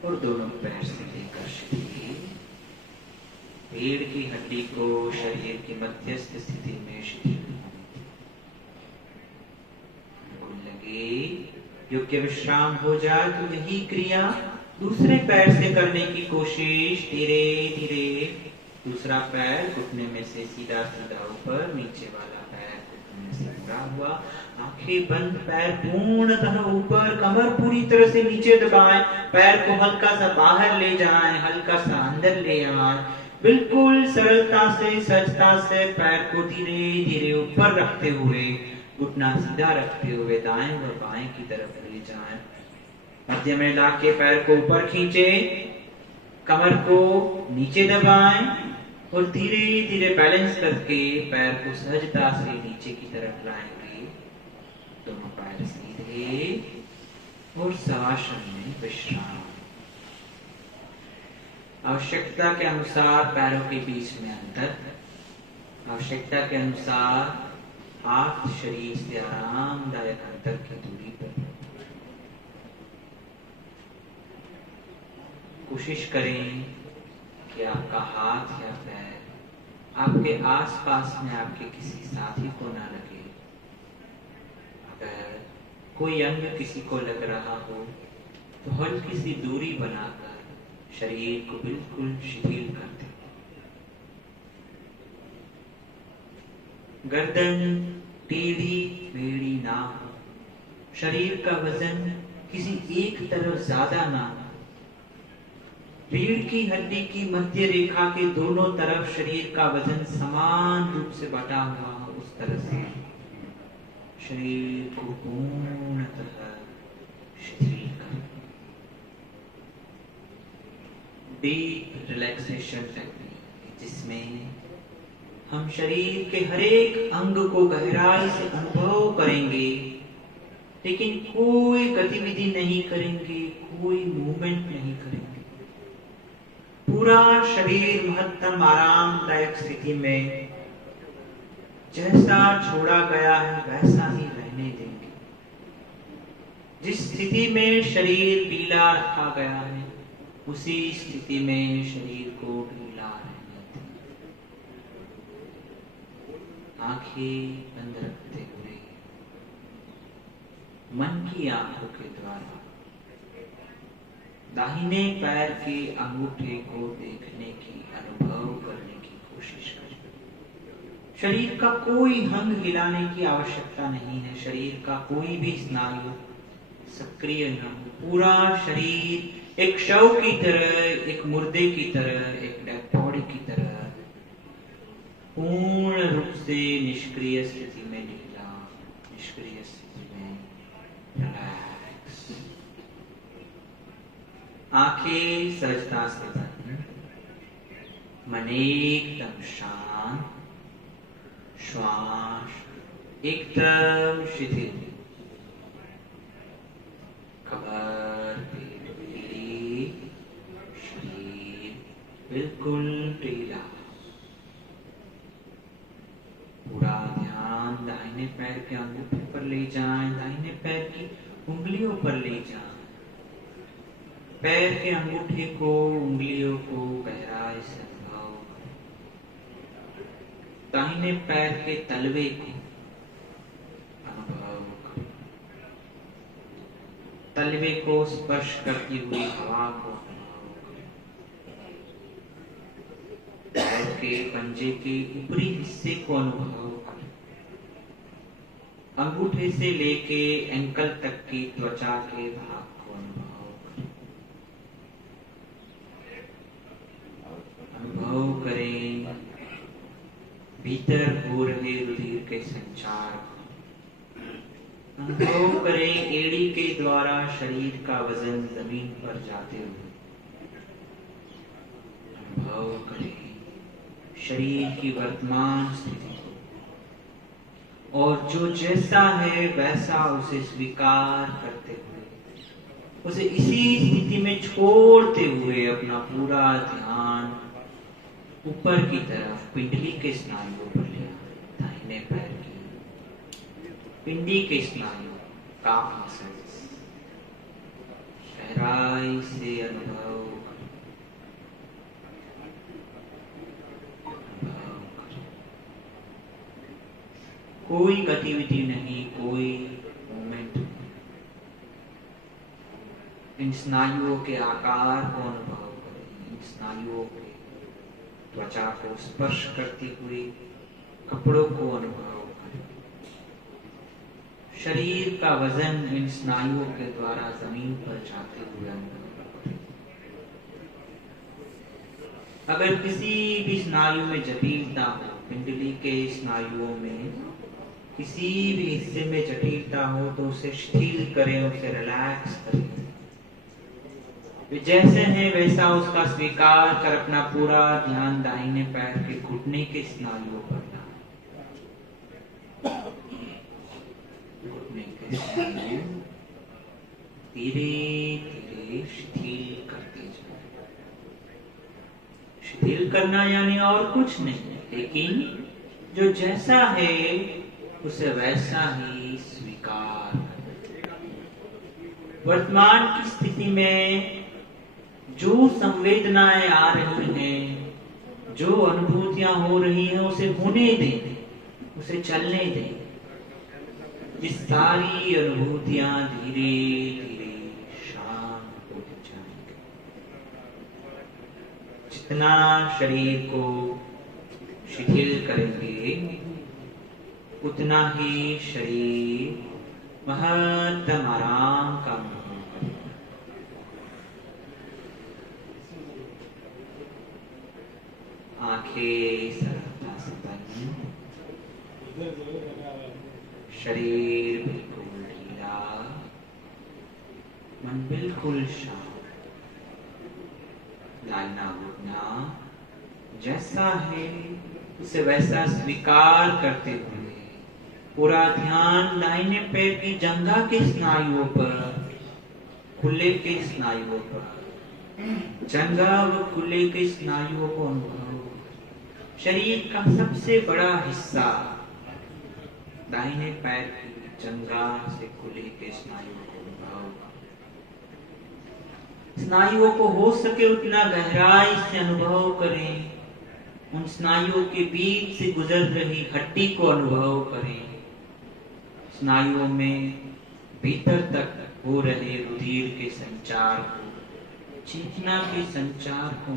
और दोनों पैर से लेकर रीढ़ की हड्डी को शरीर की मध्यस्थ स्थिति में शिथिल लगे। योग्य विश्राम हो जाए तो यही क्रिया दूसरे पैर से करने की कोशिश। धीरे धीरे दूसरा पैर घुटने में से सीधा सीधा ऊपर, नीचे वाला पैर घुटने से मुड़ा हुआ, आंखें बंद, पैर पूर्णतः ऊपर, कमर पूरी तरह से नीचे दबाएं, पैर को हल्का सा बाहर ले जाएं, हल्का सा अंदर ले आएं। बिल्कुल सरलता से, सहजता से पैर को धीरे धीरे ऊपर रखते हुए, घुटना सीधा रखते हुए दाएं और बाएं की तरफ ले जाएं। मध्य में लाके पैर को ऊपर खींचे, कमर को नीचे दबाएं और धीरे धीरे बैलेंस करके पैर को सहजता से नीचे की तरफ लाएंगे। दोनों पैर सीधे और शवासन में विश्राम। आवश्यकता के अनुसार पैरों के बीच में अंतर, आवश्यकता के अनुसार हाथ शरीर से आरामदायक अंतर की दूरी पर। कोशिश करें कि आपका हाथ या पैर आपके आसपास में आपके किसी साथी को ना लगे। अगर कोई अंग किसी को लग रहा हो तो हल्की सी दूरी बनाकर शरीर को बिल्कुल शिथिल कर दें। गर्दन टेढ़ी मेढ़ी ना हो, शरीर का वजन किसी एक तरफ ज्यादा ना हो, रीढ़ की हड्डी की मध्य रेखा के दोनों तरफ शरीर का वजन समान रूप से बटा हुआ हो, उस तरह से शरीर को पूर्णतः शिथिल कर डीप रिलैक्सेशन टेक्निक, जिसमें हम शरीर के हर एक अंग को गहराई से अनुभव करेंगे, लेकिन कोई गतिविधि नहीं करेंगे, कोई मूवमेंट नहीं करेंगे। पूरा शरीर महत्तम आरामदायक स्थिति में जैसा छोड़ा गया है वैसा ही रहने देंगे। जिस स्थिति में शरीर ढीला रखा गया है उसी स्थिति में शरीर को ढीला रहने देंगे। आंखें बंद रखते हुए मन की आंखों के द्वारा दाहिने पैर के अंगूठे को देखने की अनुभव करने की कोशिश करें। शरीर का कोई अंग हिलाने की आवश्यकता नहीं है। शरीर का कोई भी स्नायु सक्रिय न हो। पूरा शरीर एक शव की तरह, एक मुर्दे की तरह, एक डेड बॉडी की तरह पूर्ण रूप से निष्क्रिय स्थिति में ढीला, निष्क्रिय स्थिति में रिलैक्स। आंखें सहजता से बंद, मन एकदम शांत, श्वास एकदम शिथिल, कमर ढीली, शरीर बिल्कुल ढीला। पूरा ध्यान दाहिने पैर के अंगूठे पर ले जाएं, दाहिने पैर की उंगलियों पर ले जाएं। पैर के अंगूठे को, उंगलियों को गहराई से अनुभव करें। दाहिने पैर के तलवे को अनुभव करें। तलवे को स्पर्श करती हुई हवा को अनुभव करें। पैर के पंजे के ऊपरी हिस्से को अनुभव करें। अंगूठे से लेके एंकल तक की त्वचा के भाग को अनुभव करें। अनुभव करें भीतर हो रहे रुधिर के संचार को। अनुभव करें एड़ी के द्वारा शरीर का वजन जमीन पर जाते हुए। अनुभव करें शरीर की वर्तमान स्थिति को और जो जैसा है वैसा उसे स्वीकार करते हुए, उसे इसी स्थिति में छोड़ते हुए अपना पूरा ध्यान ऊपर की तरफ पिंडली के स्नायुओं पर ले आए। दाहिने पैर की पिंडी के स्नायु, काफ मसल्स गहराई से अनुभव करें। कोई गतिविधि नहीं, कोई मूवमेंट नहीं। इन स्नायुओं के आकार को अनुभव करें। इन स्नायुओं के त्वचा को स्पर्श करती हुई कपड़ों को अनुभव करें। शरीर का वजन इन स्नायुओं के द्वारा जमीन पर जाते हुए अनुभव करें। अगर किसी भी स्नायु में जटिलता हो, पिंडली के स्नायुओं में किसी भी हिस्से में जटिलता हो तो उसे शिथिल करें, उसे रिलैक्स करें। जैसे है वैसा उसका स्वीकार कर अपना पूरा ध्यान दाहिने पैर के घुटने के स्नायुओं पर लाएं। घुटने के स्नायु धीरे धीरे शिथिल करते जाएं। शिथिल करना यानी और कुछ नहीं, लेकिन जो जैसा है उसे वैसा ही स्वीकार करें। वर्तमान की स्थिति में जो संवेदनाएं आ रही हैं, जो अनुभूतियां हो रही हैं, उसे होने दें, उसे चलने दें। ये सारी अनुभूतियां धीरे धीरे शांत होती जाएंगी। जितना शरीर को शिथिल करेंगे, उतना ही शरीर महत्तम आराम का अनुभव करेगा। आंखें सरलता से बंद, शरीर बिल्कुल ढीला, मन बिल्कुल शांत। लाइना उठना जैसा है उसे वैसा स्वीकार करते हुए पूरा ध्यान दाहिने पैर की जंघा के स्नायुओं पर, खुले के स्नायुओं पर, जंघा व खुले के स्नायुओं को अनुभव। शरीर का सबसे बड़ा हिस्सा दाहिने पैर की जंघा से खुले के स्नायुओं को अनुभव। स्नायुओं को हो सके उतना गहराई से अनुभव करें। उन स्नायुओं के बीच से गुजर रही हड्डी को अनुभव करें। स्नायुओं में भीतर तक हो रहे रुधिर के संचार को, चेतना के संचार को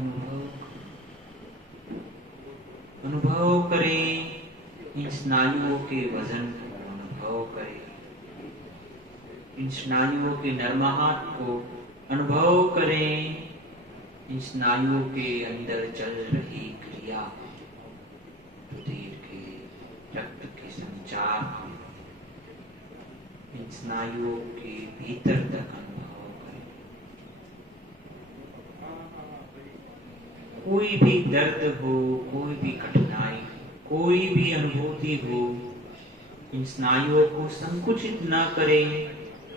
अनुभव करें। इन स्नायुओं के वजन को अनुभव करें। इन स्नायुओं के नरमाहट को अनुभव करें। इन स्नायुओं के अंदर चल रही क्रिया, रुधिर के, रक्त के संचार को, इन स्नायुओं के भीतर तक अनुभव करें। कोई भी दर्द हो, कोई भी कठिनाई, कोई भी अनुभूति हो, इन स्नायुओं को संकुचित न करें।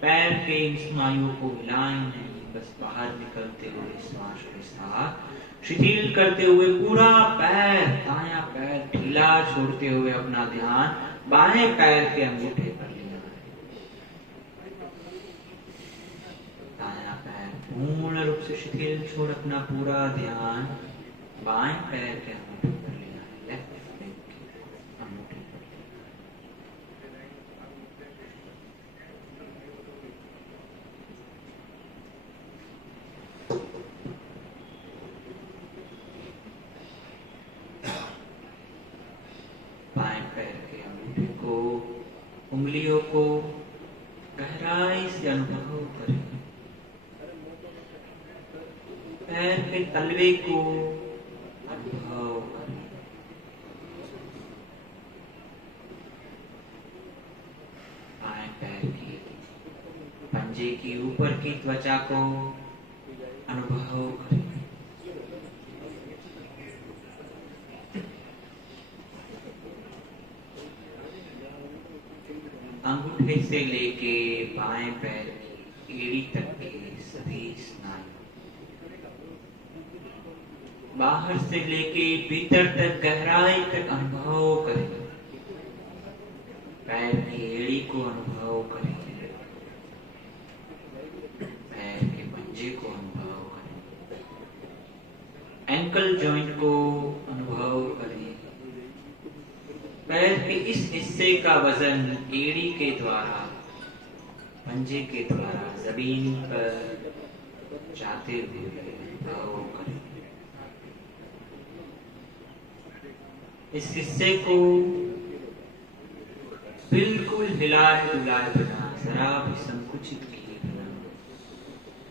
पैर के इन स्नायुओं को हिलाएं नहीं, बस बाहर निकलते हुए श्वास के साथ शिथिल करते हुए पूरा पैर, दायां पैर ढीला छोड़ते हुए अपना ध्यान बाएं पैर के अंगूठे पर लेना है। दायां पैर पूर्ण रूप से शिथिल छोड़ अपना पूरा ध्यान बाएं पैर के अंगूठे पर लेना है। लेफ्ट लेग के अंगूठे पर। बाएं पैर के अंगूठे को, उंगलियों को गहराई से अनुभव करें। पैर के तलवे को अनुभव करें। बाएं पैर की पंजे की ऊपर की त्वचा को अनुभव करें। अंगूठे से लेके बाएं पैर की एड़ी तक के सभी स्नायु, बाहर से लेके भीतर तक गहराई तक अनुभव करें। पैर की एड़ी को अनुभव करें। पैर के पंजे को अनुभव करें। एंकल जॉइंट को अनुभव करें। पैर के इस हिस्से का वजन एड़ी के द्वारा, पंजे के द्वारा जमीन पर जाते हुए अनुभव करें। इस हिस्से को बिल्कुल हिलाए डुलाए बिना, जरा भी संकुचित किए बिना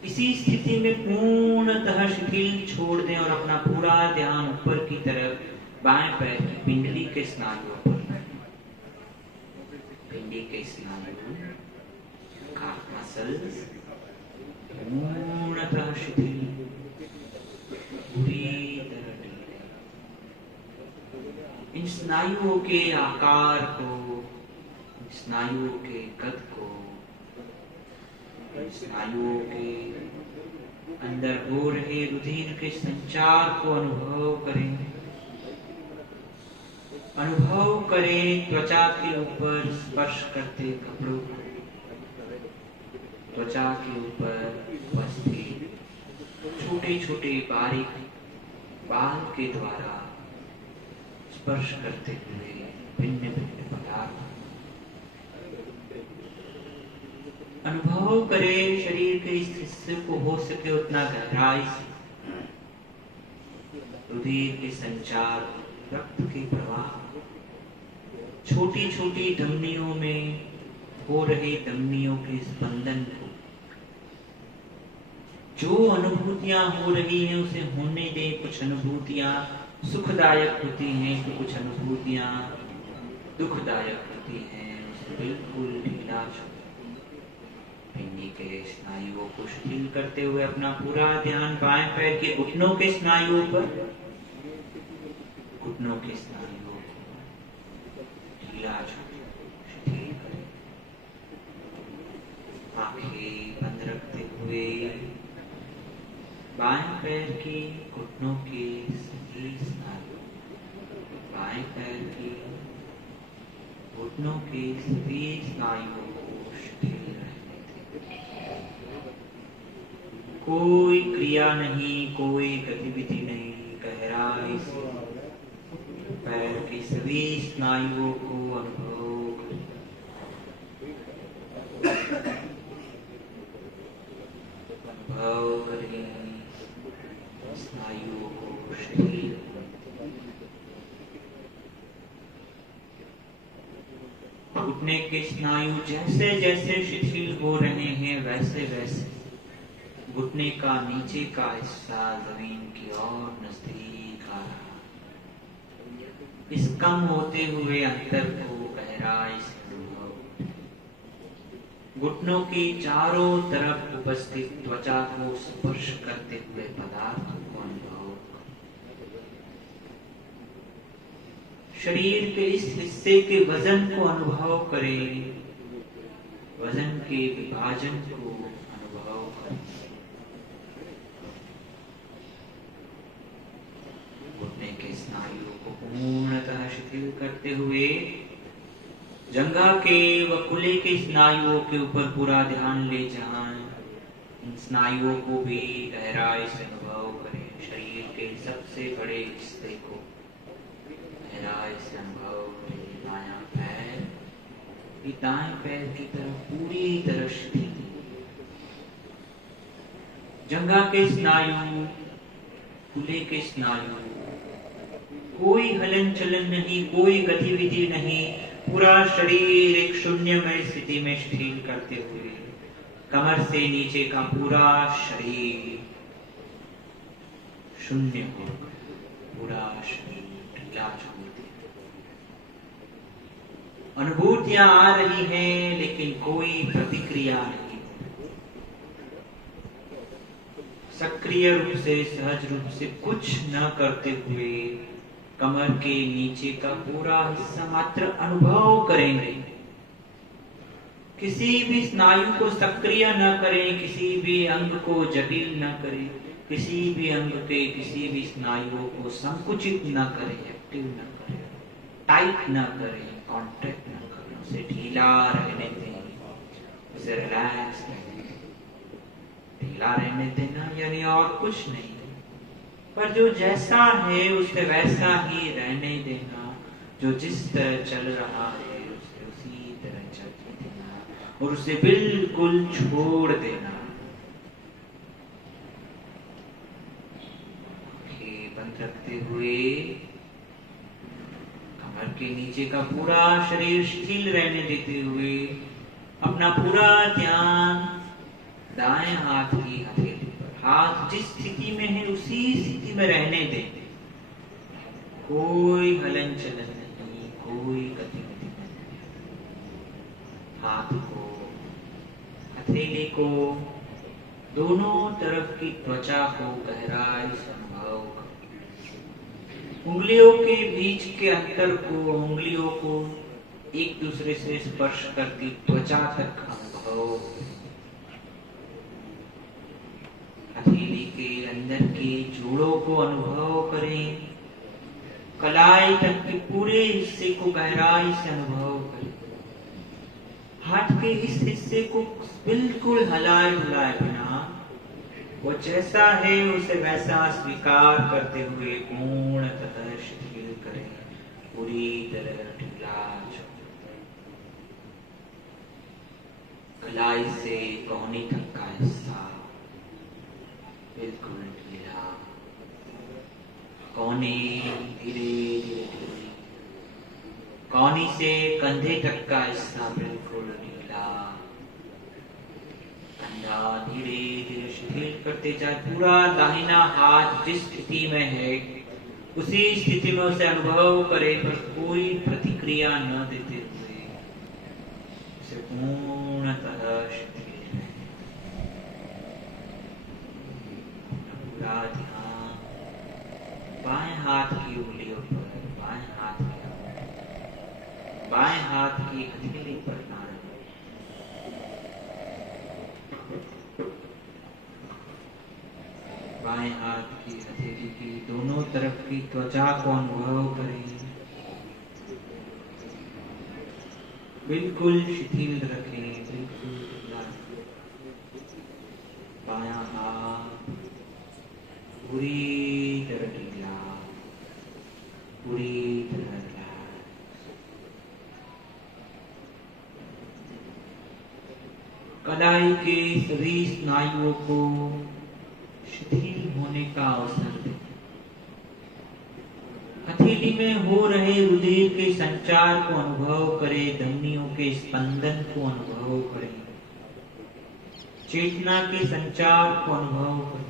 इसी स्थिति में पूर्णतः शिथिल छोड़ दें और अपना पूरा ध्यान ऊपर की तरफ बाएं पैर की पिंडली के स्नायुओं पर। पिंडी के स्नायु, calf muscles पूर्णतः शिथिल, पूरी तरह ढीले। इन स्नायुओं के आकार को, स्नायुओं के कद को, स्नायुओं के अंदर हो रहे रुधिर के संचार को अनुभव करें। अनुभव करें त्वचा के ऊपर स्पर्श करते कपड़ों को, त्वचा के ऊपर उपस्थित छोटे छोटे बारीक बाल के द्वारा स्पर्श करते हुए भिन्न भिन्न पदार्थ अनुभव करें। शरीर के इस हिस्से को हो सके उतना गहराई से, रुधिर के संचार, रक्त के प्रवाह, छोटी छोटी धमनियों में हो रहे धमनियों के स्पंदन को, जो अनुभूतियां हो रही हैं उसे होने दें। कुछ अनुभूतियां सुखदायक होती हैं तो कुछ अनुभूतियां दुखदायक होती हैं। उसे बिल्कुल ढीला छोड़, पिंडी के स्नायुओं को शिथिल करते हुए अपना पूरा ध्यान बाएं पैर के घुटनों के स्नायुओं पर, घुटनों के स्नायुओं को ढीला छोड़, शिथिल करें। आंखें बंद रखते हुए बाएं पैर के घुटनों के सभी स्नायु, बाएं पैर के घुटनों के सभी स्नायुओं को शिथिल रहने दें। कोई क्रिया नहीं, कोई गतिविधि नहीं, गहराई से पैर के सभी स्नायुओं को अनुभव करें। अनुभव करें स्नायुओं को शिथिल। घुटने के स्नायु जैसे जैसे शिथिल हो रहे हैं वैसे वैसे घुटने का नीचे का हिस्सा जमीन की ओर नजदीक आ रहा। इस कम होते हुए अंतर को गहराई से अनुभव। घुटनों के चारों तरफ उपस्थित त्वचा को स्पर्श करते हुए पदार्थों को अनुभव। शरीर के इस हिस्से के वजन को अनुभव करें, वजन के विभाजन को अनुभव करें। घुटने के स्नायुओं को पूर्णतः शिथिल करते हुए जंघा के व कुले के स्नायुओं के ऊपर पूरा ध्यान ले जाएं। इन स्नायुओं को भी गहराई से अनुभव करें। शरीर के सबसे बड़े हिस्से को गहराई से अनुभव करें। बायां पैर दाएं पैर की तरफ पूरी तरह शिथिल। जंघा के स्नायु, कुले के स्नायु, कोई हलन चलन नहीं, कोई गतिविधि नहीं। पूरा शरीर एक शून्यमय स्थिति में शिथिल करते हुए कमर से नीचे का पूरा शरीर शून्य हो, पूरा शरीर ढीला छोड़ दे। अनुभूतियां आ रही हैं लेकिन कोई प्रतिक्रिया नहीं। सक्रिय रूप से, सहज रूप से कुछ न करते हुए कमर के नीचे का पूरा हिस्सा मात्र अनुभव करेंगे। किसी भी स्नायु को सक्रिय न करें, किसी भी अंग को जटिल न करें, किसी भी अंग के किसी भी स्नायुओं को संकुचित न करें, एक्टिव न करें, टाइट न करें, कॉन्ट्रैक्ट न करें। उसे ढीला रहने दें, उसे रिलैक्स रहने दें। ढीला रहने देना यानी और कुछ नहीं, पर जो जैसा है उसे वैसा ही रहने देना। जो जिस तरह चल रहा है उसे उसी तरह चलने देना और उसे बिल्कुल छोड़ देना। आंखें बंद रखते हुए कमर के नीचे का पूरा शरीर शिथिल रहने देते हुए अपना पूरा ध्यान दाएं हाथ की हथेली। हाथ जिस स्थिति में है उसी स्थिति में रहने दें। कोई हलन चलन नहीं, कोई गतिविधि नहीं। हाथ को, हथेली को, दोनों तरफ की त्वचा को गहराई से अनुभव करें। उंगलियों के बीच के अंतर को, उंगलियों को एक दूसरे से स्पर्श करती त्वचा तक अनुभव। हथेली के अंदर के जोड़ों को अनुभव करें। कलाई तक के पूरे हिस्से को गहराई से अनुभव करें। हाथ के इस हिस्से को बिल्कुल हिलाए डुलाए बिना वो जैसा है उसे वैसा स्वीकार करते हुए पूर्णतः शिथिल करें, पूरी तरह ढीला छोड़। कलाई से कोहनी तक का हिस्सा बिल्कुल ढीला, कोहनी धीरे धीरे ढीली, कोहनी से कंधे तक का हिस्सा बिल्कुल ढीला, कंधा धीरे धीरे शिथिल करते जाए। पूरा दाहिना हाथ जिस स्थिति में है उसी स्थिति में उसे अनुभव करे, पर कोई प्रतिक्रिया न देते हुए उसे पूर्णतः शिथिल रहे। पूरा ध्यान बाएं हाथ की उंगलियों पर, बाएं हाथ की, बाएं हाथ की हथेली पर ना रहे। बाएं हाथ की हथेली की दोनों तरफ की त्वचा को अनुभव करें, बिल्कुल शिथिल रखें, बिल्कुल ढीला। बायां हाथ पूरी तरह ढीला, पूरी तरह रिलैक्स। कलाई के सभी स्नायुओं को शिथिल होने का अवसर दें। हथेली में हो रहे रुधिर के संचार को अनुभव करें, धमनियों के स्पंदन को अनुभव करें, चेतना के संचार को अनुभव करें,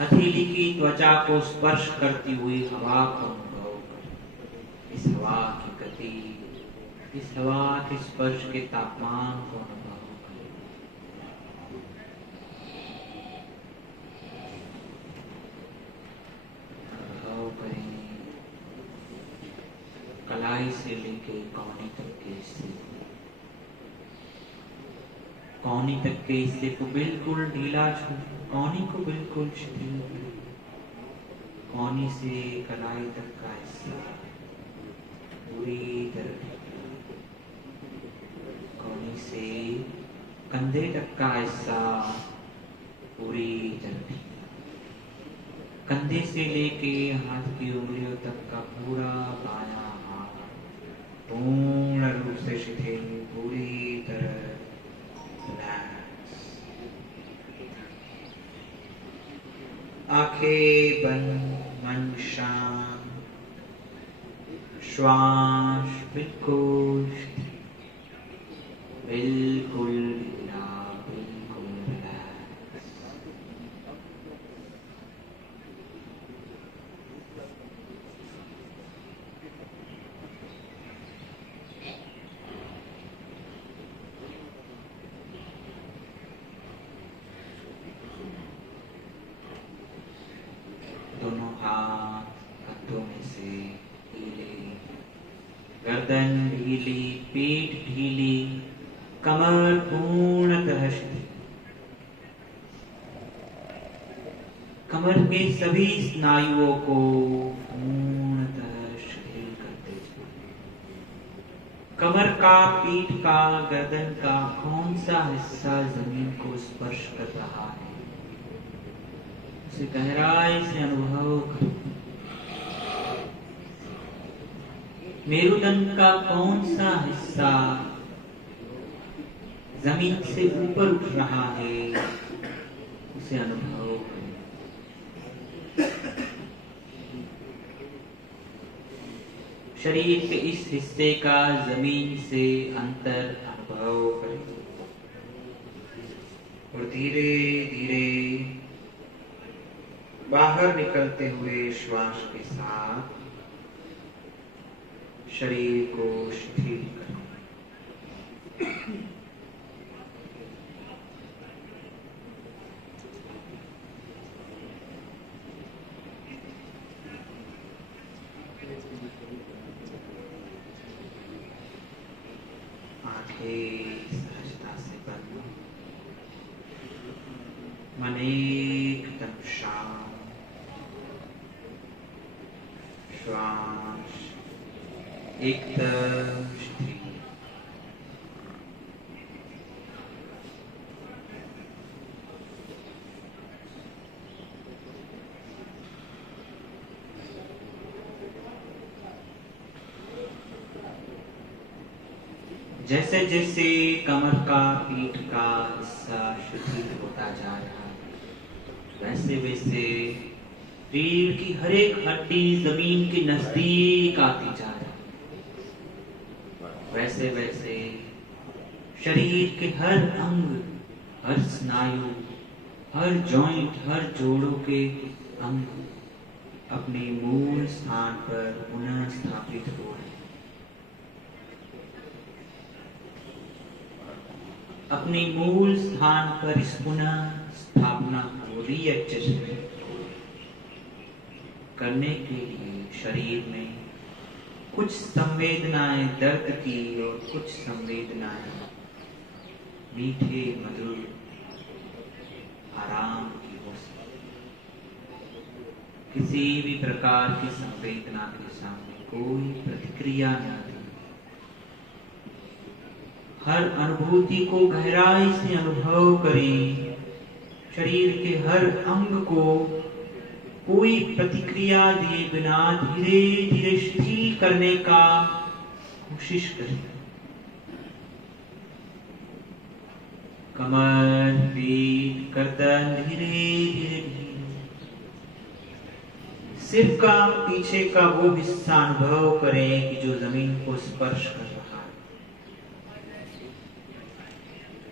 हथेली की त्वचा को स्पर्श करती हुई हवा को अनुभव करें, इस हवा की गति, इस हवा के स्पर्श के तापमान को अनुभव करें। अनुभव करें कलाई से लेके कोहनी तक के हिस्से, कोहनी तक के हिस्से को बिल्कुल ढीला छोड़, कोहनी को बिल्कुल शिथिल करें। कोहनी से कलाई तक का हिस्सा पूरी तरह ढीला, कोहनी से कंधे तक का हिस्सा पूरी तरह ढीला, कंधे से लेके हाथ की उंगलियों तक का पूरा बायां हाथ पूर्ण रूप से शिथिल, पूरी तरह रिलैक्स। आंखें बंद, मन शांत, श्वास बिल्कुल शिथिल, बिल्कुल ढीला, बिल्कुल रिलैक्स। दोनों हाथ कंधों में से ढीले, गर्दन ढीली, पीठ ढीली, कमर पूर्णतः शिथिल। कमर के सभी स्नायुओं को पूर्णतः शिथिल करते जाएं। कमर का, पीठ का, गर्दन का कौन सा हिस्सा जमीन को स्पर्श कर रहा है उसे गहराई से अनुभव करो। मेरुदंड का कौन सा हिस्सा जमीन से ऊपर उठ रहा है उसे अनुभव करो। शरीर के इस हिस्से का जमीन से अंतर अनुभव करें और धीरे धीरे बाहर निकलते हुए श्वास के साथ शरीर को शिथिल करें। आंखें सहजता से बंद, मन एकदम शांत, श्वास एकदम शिथिल। जैसे जैसे कमर का पीठ का हिस्सा शिथिल होता जा रहा है, वैसे वैसे रीढ़ की हर एक हड्डी जमीन के नजदीक आती जा रही है। वैसे वैसे शरीर के हर अंग, हर स्नायु, हर जॉइंट, हर जोड़ों के अंग अपने मूल स्थान पर पुनः स्थापित हो रहे हैं। अपने मूल स्थान पर इस पुनः स्थापना को रीएडजस्टमेंट करने के लिए शरीर में कुछ संवेदनाएं दर्द की और कुछ संवेदनाएं मीठे मधुर आराम की हो सकती। किसी भी प्रकार की संवेदना के सामने कोई प्रतिक्रिया न दें। हर अनुभूति को गहराई से अनुभव करें। शरीर के हर अंग को कोई प्रतिक्रिया दिए बिना धीरे धीरे शिथिल करने का कोशिश करें। कमर, पीठ, गर्दन धीरे धीरे सिर का पीछे का वो हिस्सा अनुभव करें कि जो जमीन को स्पर्श कर रहा है।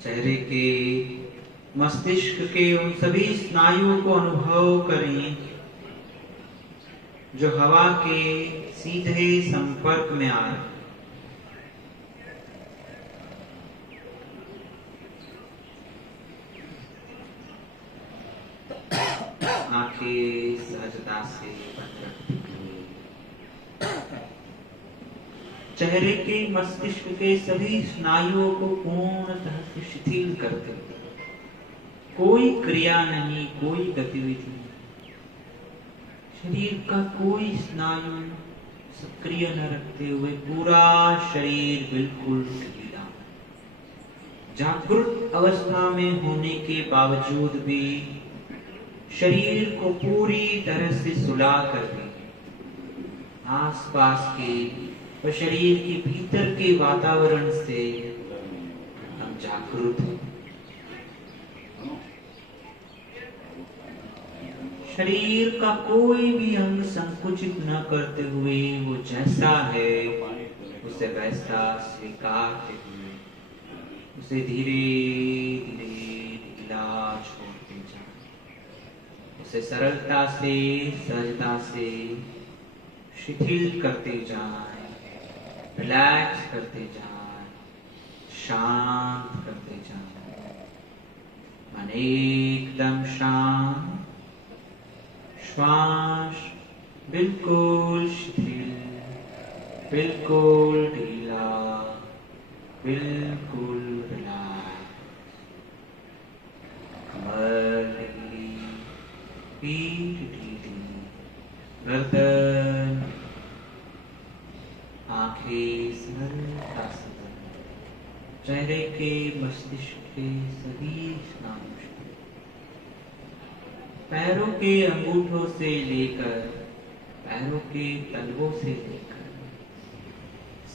चेहरे के, मस्तिष्क के उन सभी स्नायुओं को अनुभव करें जो हवा के सीधे संपर्क में आ रहे हैं। आंखें सहजता से बंद रखते हुए चेहरे के, मस्तिष्क के सभी स्नायुओं को पूर्णतः से शिथिल करते हुए, कोई क्रिया नहीं, कोई गतिविधि नहीं, शरीर का कोई स्नायु सक्रिय न रखते हुए पूरा शरीर बिल्कुल ढीला। जागृत अवस्था में होने के बावजूद भी शरीर को पूरी तरह से सुला कर दें। आसपास के व शरीर के भीतर के वातावरण से हम जागरूक हैं। शरीर का कोई भी अंग संकुचित न करते हुए वो जैसा है उसे वैसा स्वीकारते हुए उसे धीरे धीरे ढीला छोड़ते जाएं। उसे सरलता से, सहजता से शिथिल करते जाएं, रिलैक्स करते जाएं, शांत करते जाएं। मन एकदम शांत, श्वास बिल्कुल शिथिल, बिल्कुल ढीला, बिल्कुल रिलैक्स। कमर ढीली, पीठ ढीली, गर्दन, आंखें सरलता से बंद, चेहरे के, मस्तिष्क के सभी स्नायु, पैरों के अंगूठों से लेकर पैरों के तलवों से लेकर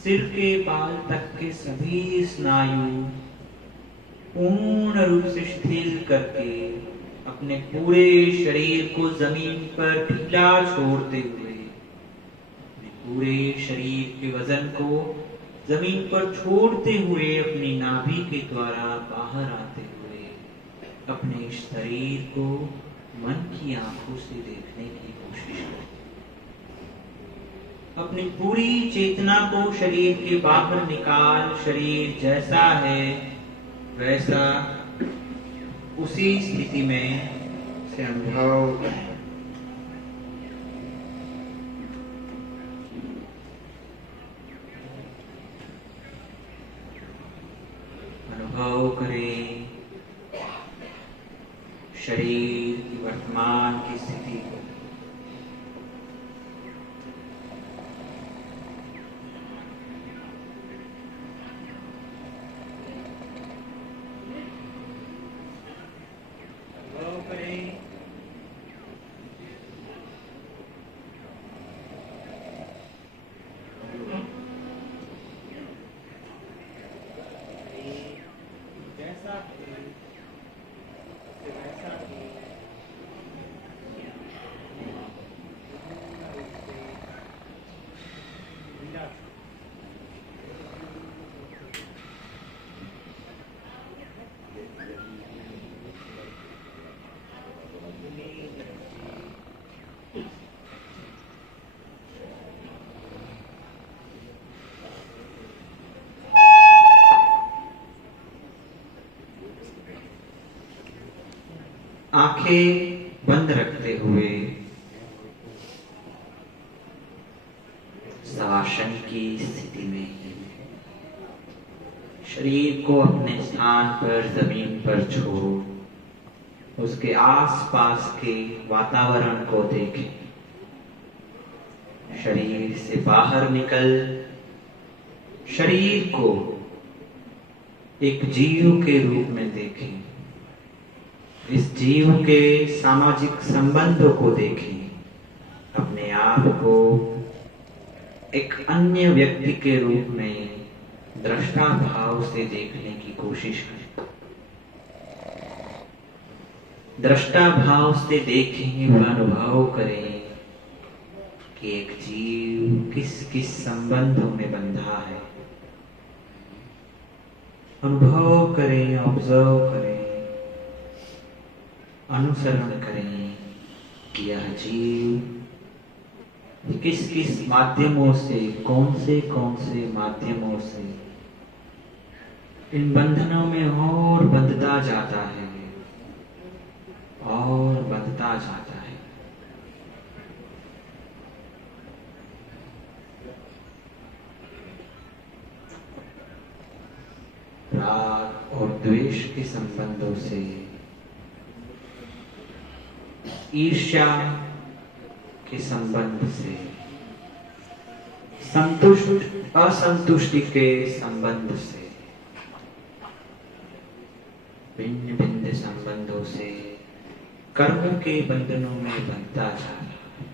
सिर के बाल तक के सभी स्नायु पूर्ण रूप से शिथिल करके अपने पूरे शरीर को जमीन पर ढीला छोड़ते हुए, पूरे शरीर के वजन को जमीन पर छोड़ते हुए अपनी नाभि के द्वारा बाहर आते हुए अपने शरीर को मन की आंखों से देखने की कोशिश करें। अपनी पूरी चेतना को शरीर के बाहर निकाल, शरीर जैसा है वैसा उसी स्थिति में से अनुभव करें। अनुभव करें शरीर की वर्तमान की स्थिति को। अनुभव करें आंखें बंद रखते हुए शवासन की स्थिति में शरीर को अपने स्थान पर जमीन पर छोड़ उसके आसपास के वातावरण को देखें। शरीर से बाहर निकल शरीर को एक जीव के रूप में देखें। इस जीव के सामाजिक संबंधों को देखें। अपने आप को एक अन्य व्यक्ति के रूप में दृष्टा भाव से देखने की कोशिश करें। दृष्टा भाव से देखें व अनुभव करें कि एक जीव किस किस संबंधों में बंधा है। अनुभव करें, ऑब्जर्व करें, अनुसरण करें कि यह जीव किस किस माध्यमों से, कौन से माध्यमों से इन बंधनों में और बंधता जाता है और बंधता जाता है। राग और द्वेष के संबंधों से, ईर्ष्या के संबंध से, संतुष्ट असंतुष्टि के संबंध से, भिन्न भिन्न संबंधों से कर्म के बंधनों में बंधता जा रहा है।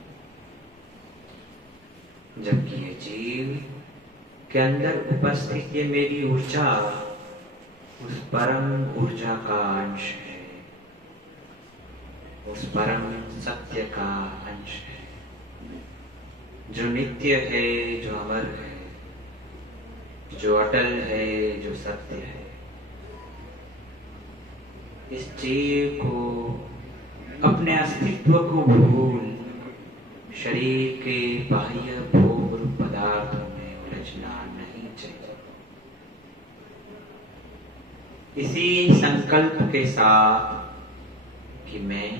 जबकि ये जीव के अंदर उपस्थित ये मेरी ऊर्जा उस परम ऊर्जा का अंश है, उस परम सत्य का अंश है, जो नित्य है, जो अमर है, जो अटल है, जो सत्य है। इस जीव को अपने अस्तित्व को भूल शरीर के बाह्य भोग पदार्थों में उलझना नहीं चाहिए। इसी संकल्प के साथ कि मैं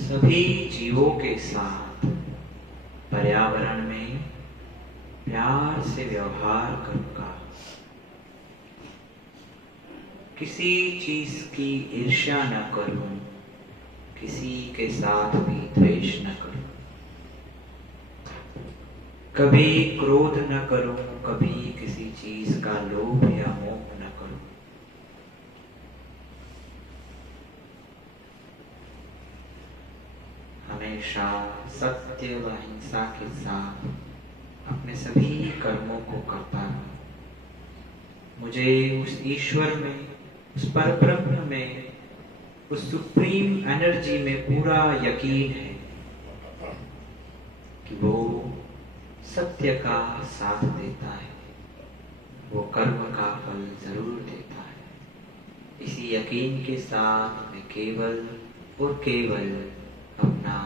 सभी जीवों के साथ पर्यावरण में प्यार से व्यवहार करूंगा, किसी चीज की ईर्ष्या न करूं, किसी के साथ भी द्वेष न करूं, कभी क्रोध न करूं, कभी किसी चीज का लोभ या मोह न करूं। हमेशा सत्य व अहिंसा के साथ अपने सभी कर्मों को करता रहूं। मुझे उस ईश्वर में, उस परब्रह्म में, उस सुप्रीम एनर्जी में पूरा यकीन है कि वो सत्य का साथ देता है, वो कर्म का फल जरूर देता है। इसी यकीन के साथ मैं केवल और केवल अपना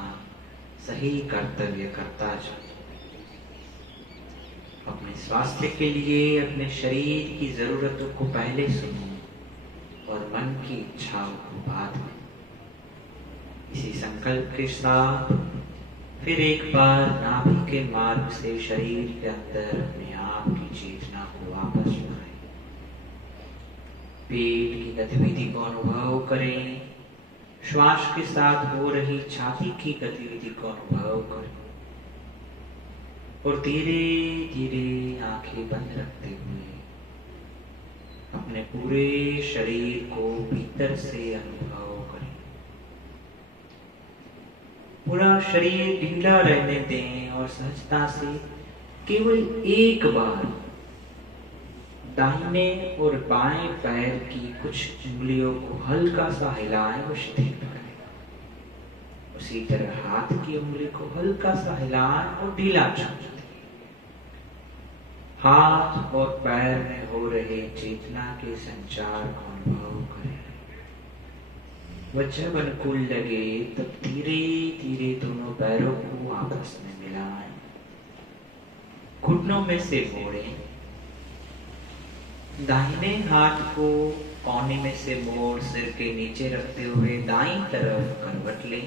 सही कर्तव्य करता जाऊं। अपने स्वास्थ्य के लिए अपने शरीर की जरूरतों को पहले सुनूं और मन की इच्छाओं को बाद में। इसी संकल्प के साथ फिर एक बार नाभि के मार्ग से शरीर के अंदर अपने आप की चेतना को वापस लाएं। पेट की गतिविधि को अनुभव करें। श्वास के साथ हो रही छाती की गतिविधि को अनुभव करें और धीरे धीरे आंखें बंद रखते हुए अपने पूरे शरीर को भीतर से अनुभव करें। पूरा शरीर ढीला रहने दें और सहजता से केवल एक बार दाहिने और बाएं पैर की कुछ उंगलियों को हल्का सा हिलाएं और शिथिल करें। उसी तरह हाथ की उंगली को हल्का सा हिलाएं और ढीला छोड़ दें। हाथ और पैर में हो रहे चेतना के संचार को अनुभव करें। वह जब अनुकूल लगे तब धीरे धीरे दोनों पैरों को आपस में मिलाएं, घुटनों में से मोड़ें, दाहिने हाथ को कोने में से मोड़ सिर के नीचे रखते हुए दाईं तरफ करवट लें।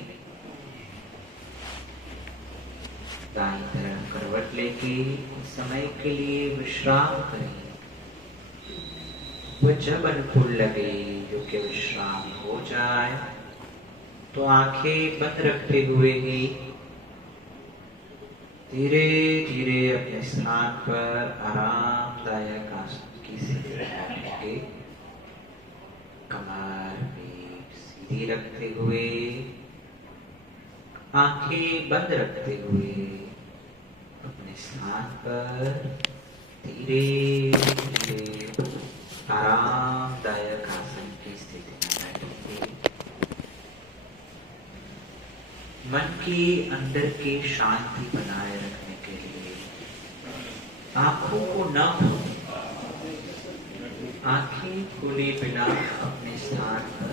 दाईं तरफ करवट लेके कुछ समय के लिए विश्राम करें। वह जब अनुकूल लगे जो कि विश्राम हो जाए तो आंखें बंद रखते हुए ही धीरे धीरे अपने स्थान पर आरामदायक आसन की स्थिति में बैठेंगे। कमर पीठ सीधी रखते हुए, आंखें बंद रखते हुए अपने स्थान पर धीरे धीरे आरामदायक आसन की स्थिति में बैठेंगे। मन के अंदर के शांति बनाए रखने के लिए आंखों को न खोलें। आंखें खोले बिना अपने स्थान पर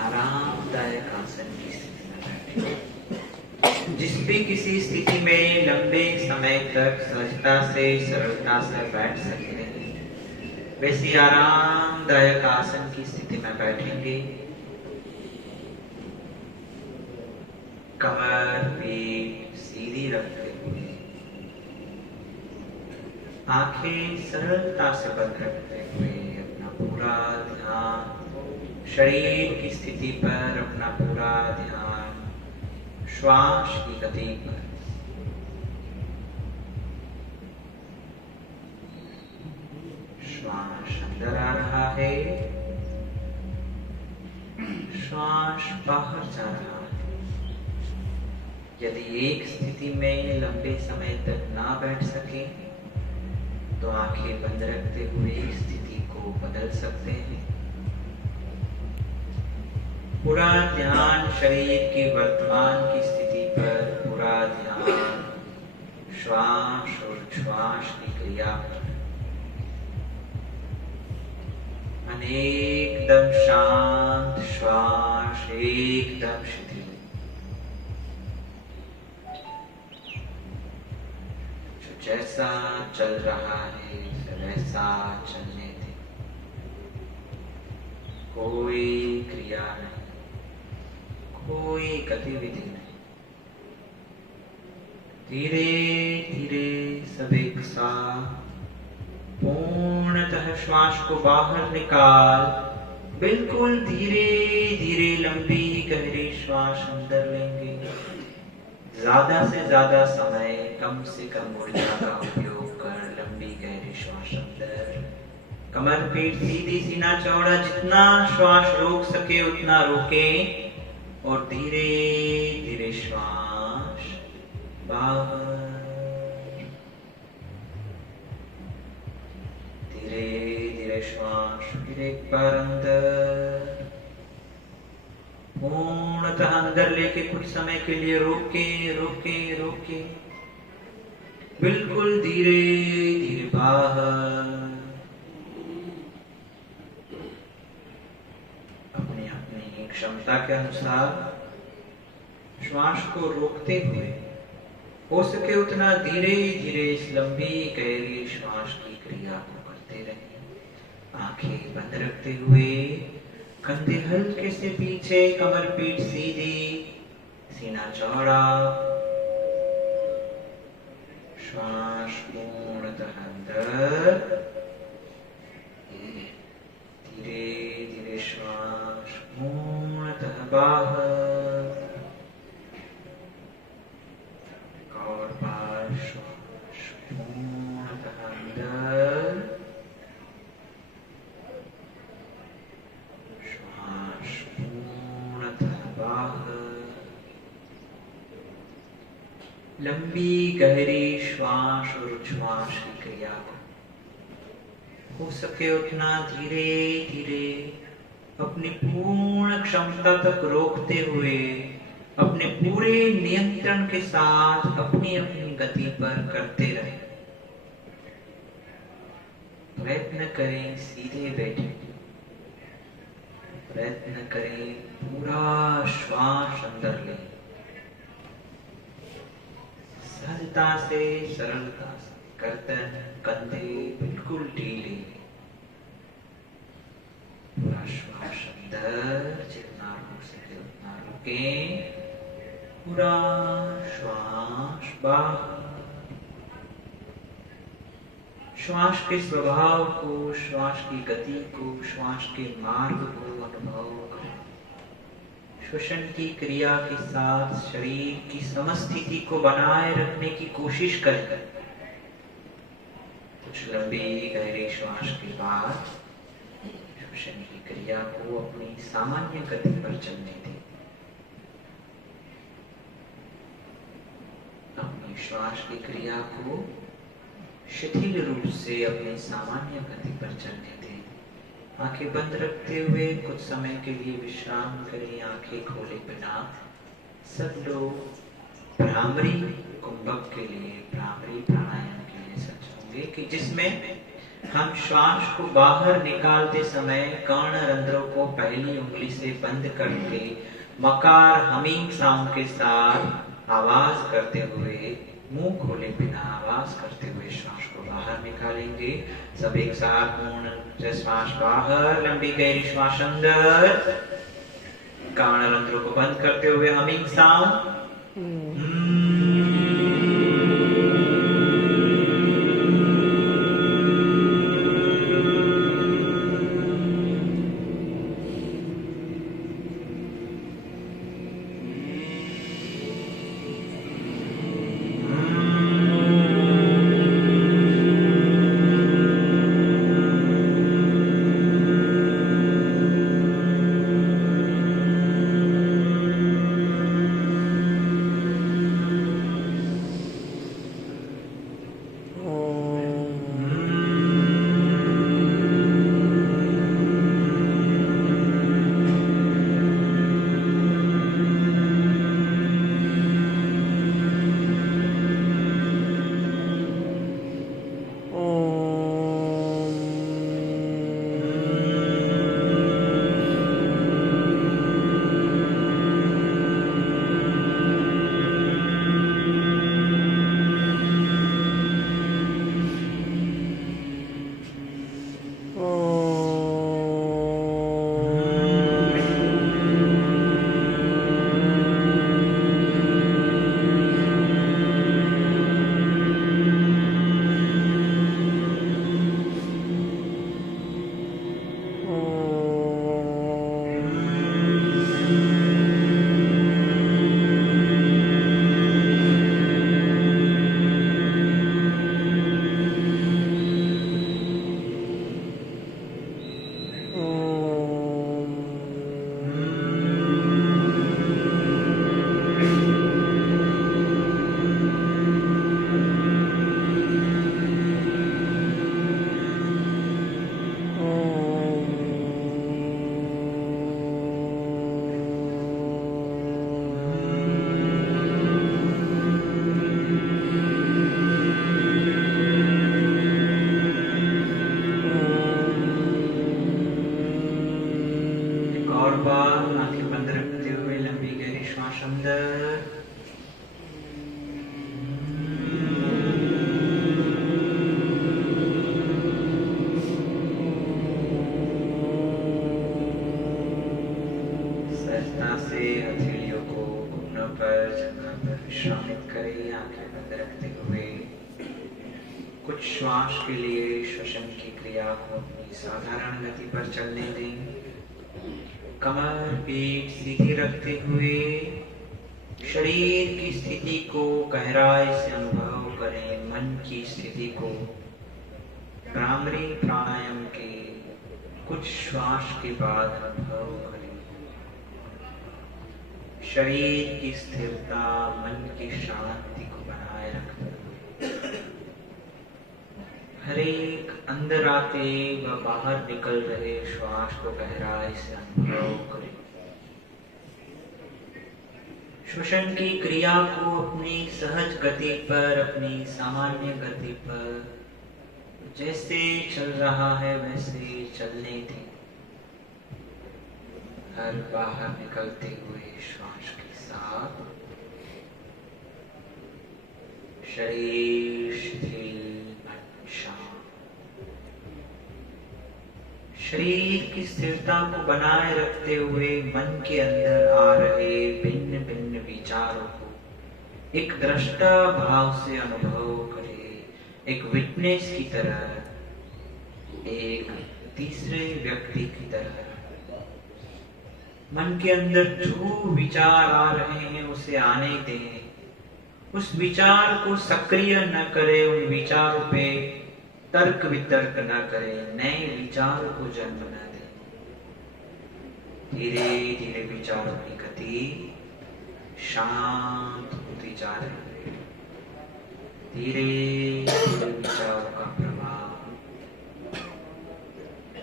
आरामदायक आसन की स्थिति में बैठें। जिस भी किसी स्थिति में लंबे समय तक सहजता से सरलता से बैठ सकते हैं, वैसी आरामदायक आसन की स्थिति में बैठेंगे। कमर पीठ सीधी रखते हुए, आंखें सरलता से बंद रखते हुए अपना पूरा ध्यान शरीर की स्थिति पर, अपना पूरा ध्यान श्वास की गति पर। श्वास अंदर आ रहा है, श्वास बाहर जा रहा है। यदि एक स्थिति में लंबे समय तक ना बैठ सके तो आंखें बंद रखते हुए स्थिति को बदल सकते हैं। पूरा ध्यान शरीर की वर्तमान की स्थिति पर, पूरा ध्यान श्वास और उच्छ्वास की क्रिया पर। मन एकदम शांत, श्वास एकदम शिथिल। जैसा चल रहा है वैसा चलने दे। कोई क्रिया नहीं, कोई गतिविधि नहीं। धीरे धीरे सब एक साथ पूर्णतः श्वास को बाहर निकाल। बिल्कुल धीरे धीरे लंबी गहरी श्वास अंदर लेंगे। ज्यादा से ज्यादा समय, कम से कम ऊर्जा का उपयोग कर लंबी गहरी श्वास अंदर। कमर पीठ सीधी, सीना चौड़ा। जितना श्वास रोक सके उतना रोके और धीरे धीरे श्वास बाहर। धीरे धीरे श्वास फिर एक बार अंदर। पूर्णतः अंदर लेके कुछ समय के लिए रोके रोके रोके। बिल्कुल धीरे धीरे बाहर। अपनी अपनी क्षमता के अनुसार श्वास को रोकते हुए हो सके उतना धीरे धीरे इस लंबी गहरी श्वास की क्रिया को करते रहिए। आंखें बंद रखते हुए, कंधे हल्के से पीछे, कमर पीठ सीधी, सीना चौड़ा। श्वास पूर्णतः अंदर। धीरे धीरे श्वास पूर्णतः बाहर। और बार श्वास पूर्णतः अंदर। लंबी गहरी श्वास और उच्छ्वास की क्रिया को हो सके उतना धीरे धीरे अपनी पूर्ण क्षमता तक रोकते हुए, अपने पूरे नियंत्रण के साथ अपनी अपनी गति पर करते रहें। प्रयत्न करें सीधे बैठे। प्रयत्न करें पूरा श्वास अंदर लें। सहजता से, सरलता से। गर्दन, कंधे बिल्कुल ढीले। श्वास अंदर जितना हो सके उतना रोकें, पूरा श्वास बाहर। श्वास के स्वभाव को, श्वास की गति को, श्वास के मार्ग को अनुभव करें। श्वसन की क्रिया के साथ शरीर की समस्थिति को बनाए रखने की कोशिश करें। कुछ लंबी गहरी श्वास के बाद श्वसन की क्रिया को अपनी सामान्य गति पर चलने दें। अपनी श्वास की क्रिया को शिथिल रूप से अपने सामान्य गति पर चलने दें। आंखें बंद रखते हुए कुछ समय के लिए विश्राम करें, आंखें खोले बिना। सब लोग भ्रामरी कुंभक के लिए, भ्रामरी प्राणायाम के लिए सच होंगे कि जिसमें हम श्वास को बाहर निकालते समय कर्ण रंध्रों को पहली उंगली से बंद करके मकार हमिंग साउंड के साथ आवाज करते हुए, मुंह खोले बिना आवाज करते हुए श्वास को बाहर निकालेंगे। सब एक साथ पूर्ण श्वास बाहर, लंबी गहरी श्वास अंदर, कर्ण रंध्रों को बंद करते हुए हमिंग साउंड। श्वास के लिए श्वसन की क्रिया को अपनी साधारण गति पर चलने दें। कमर पीठ सीधी रखते हुए शरीर की स्थिति को गहराई से अनुभव करें। मन की स्थिति को भ्रामरी प्राणायाम के कुछ श्वास के बाद अनुभव करें। शरीर की स्थिरता, मन की शांति को बनाए रखते हुए हर एक अंदर आते व बाहर निकल रहे श्वास को गहराई से अनुभव करें। श्वसन की क्रिया को अपनी सहज गति पर, अपनी सामान्य गति पर जैसे चल रहा है वैसे चलने दें। हर बाहर निकलते हुए श्वास के साथ शरीर शिथिल, मन शांत। शरीर की स्थिरता को बनाए रखते हुए मन के अंदर आ रहे भिन्न भिन्न विचारों को एक दृष्टा भाव से अनुभव करे, एक विटनेस की तरह, एक तीसरे व्यक्ति की तरह। मन के अंदर जो विचार आ रहे हैं उसे आने दें, उस विचार को सक्रिय न करें, उन विचारों पे तर्क वितर्क न करें, नए विचारों को जन्म न दें। धीरे धीरे विचारों की गति शांत होती जा रही है, धीरे धीरे विचारों का प्रभाव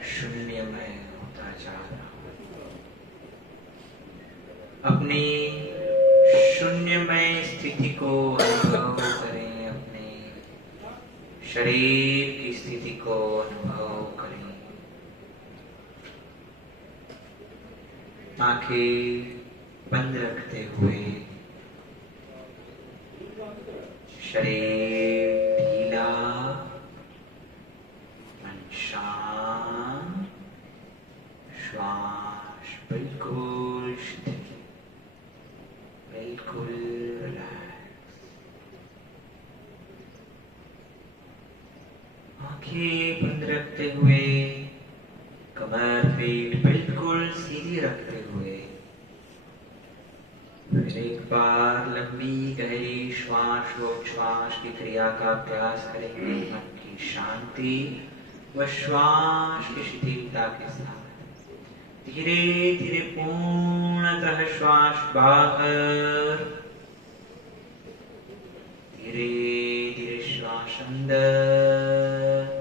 शून्यमय होता जा रहा है। अपनी शून्यमय स्थिति को अनुभव करें, अपने शरीर की स्थिति को अनुभव करें। आंखें बंद रखते हुए शरीर ढीला, मन शांत, श्वास बिल्कुल स्थिर, बिल्कुल रिलैक्स। आंखें बंद रखते हुए कमर पीठ बिल्कुल सीधी रखते हुए फिर एक बार लंबी गहरी श्वास की क्रिया का अभ्यास करेंगे। मन की शांति व श्वास की शिथिलता के साथ धीरे धीरे पूर्णतः श्वास बाहर, धीरे धीरे श्वास अंदर,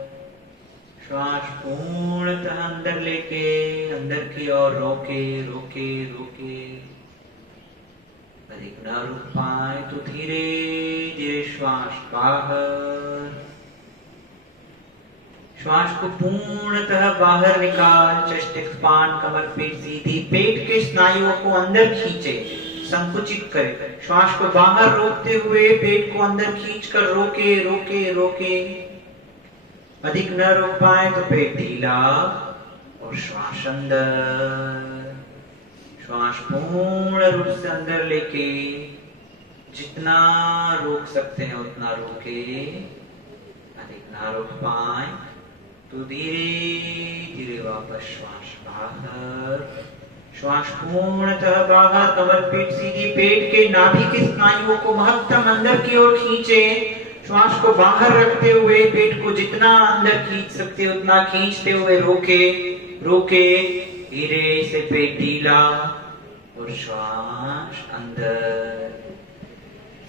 श्वास पूर्णतः अंदर लेके अंदर की ओर रोके रोके रोके। अधिक न रुक पाए तो धीरे धीरे श्वास बाहर, श्वास को पूर्णतः बाहर निकाल। चेस्ट एक्सपांड, कमर पीठ सीधी, पेट के स्नायुओं को अंदर खींचे, संकुचित करे। श्वास को बाहर रोकते हुए पेट को अंदर खींचकर रोके रोके रोके। अधिक न रोक पाए तो पेट ढीला और श्वास अंदर, श्वास पूर्ण रूप से अंदर लेके जितना रोक सकते हैं उतना रोके। अधिक ना रोक पाए तो धीरे धीरे वापस श्वास बाहर, श्वास पूर्णतः बाहर। कमर पीठ सीधी, पेट के नाभि के स्नायुओं को महत्तम अंदर की ओर खींचे। श्वास को बाहर रखते हुए पेट को जितना अंदर खींच सकते उतना खींचते हुए रोके रोके। धीरे से पेट ढीला और श्वास अंदर।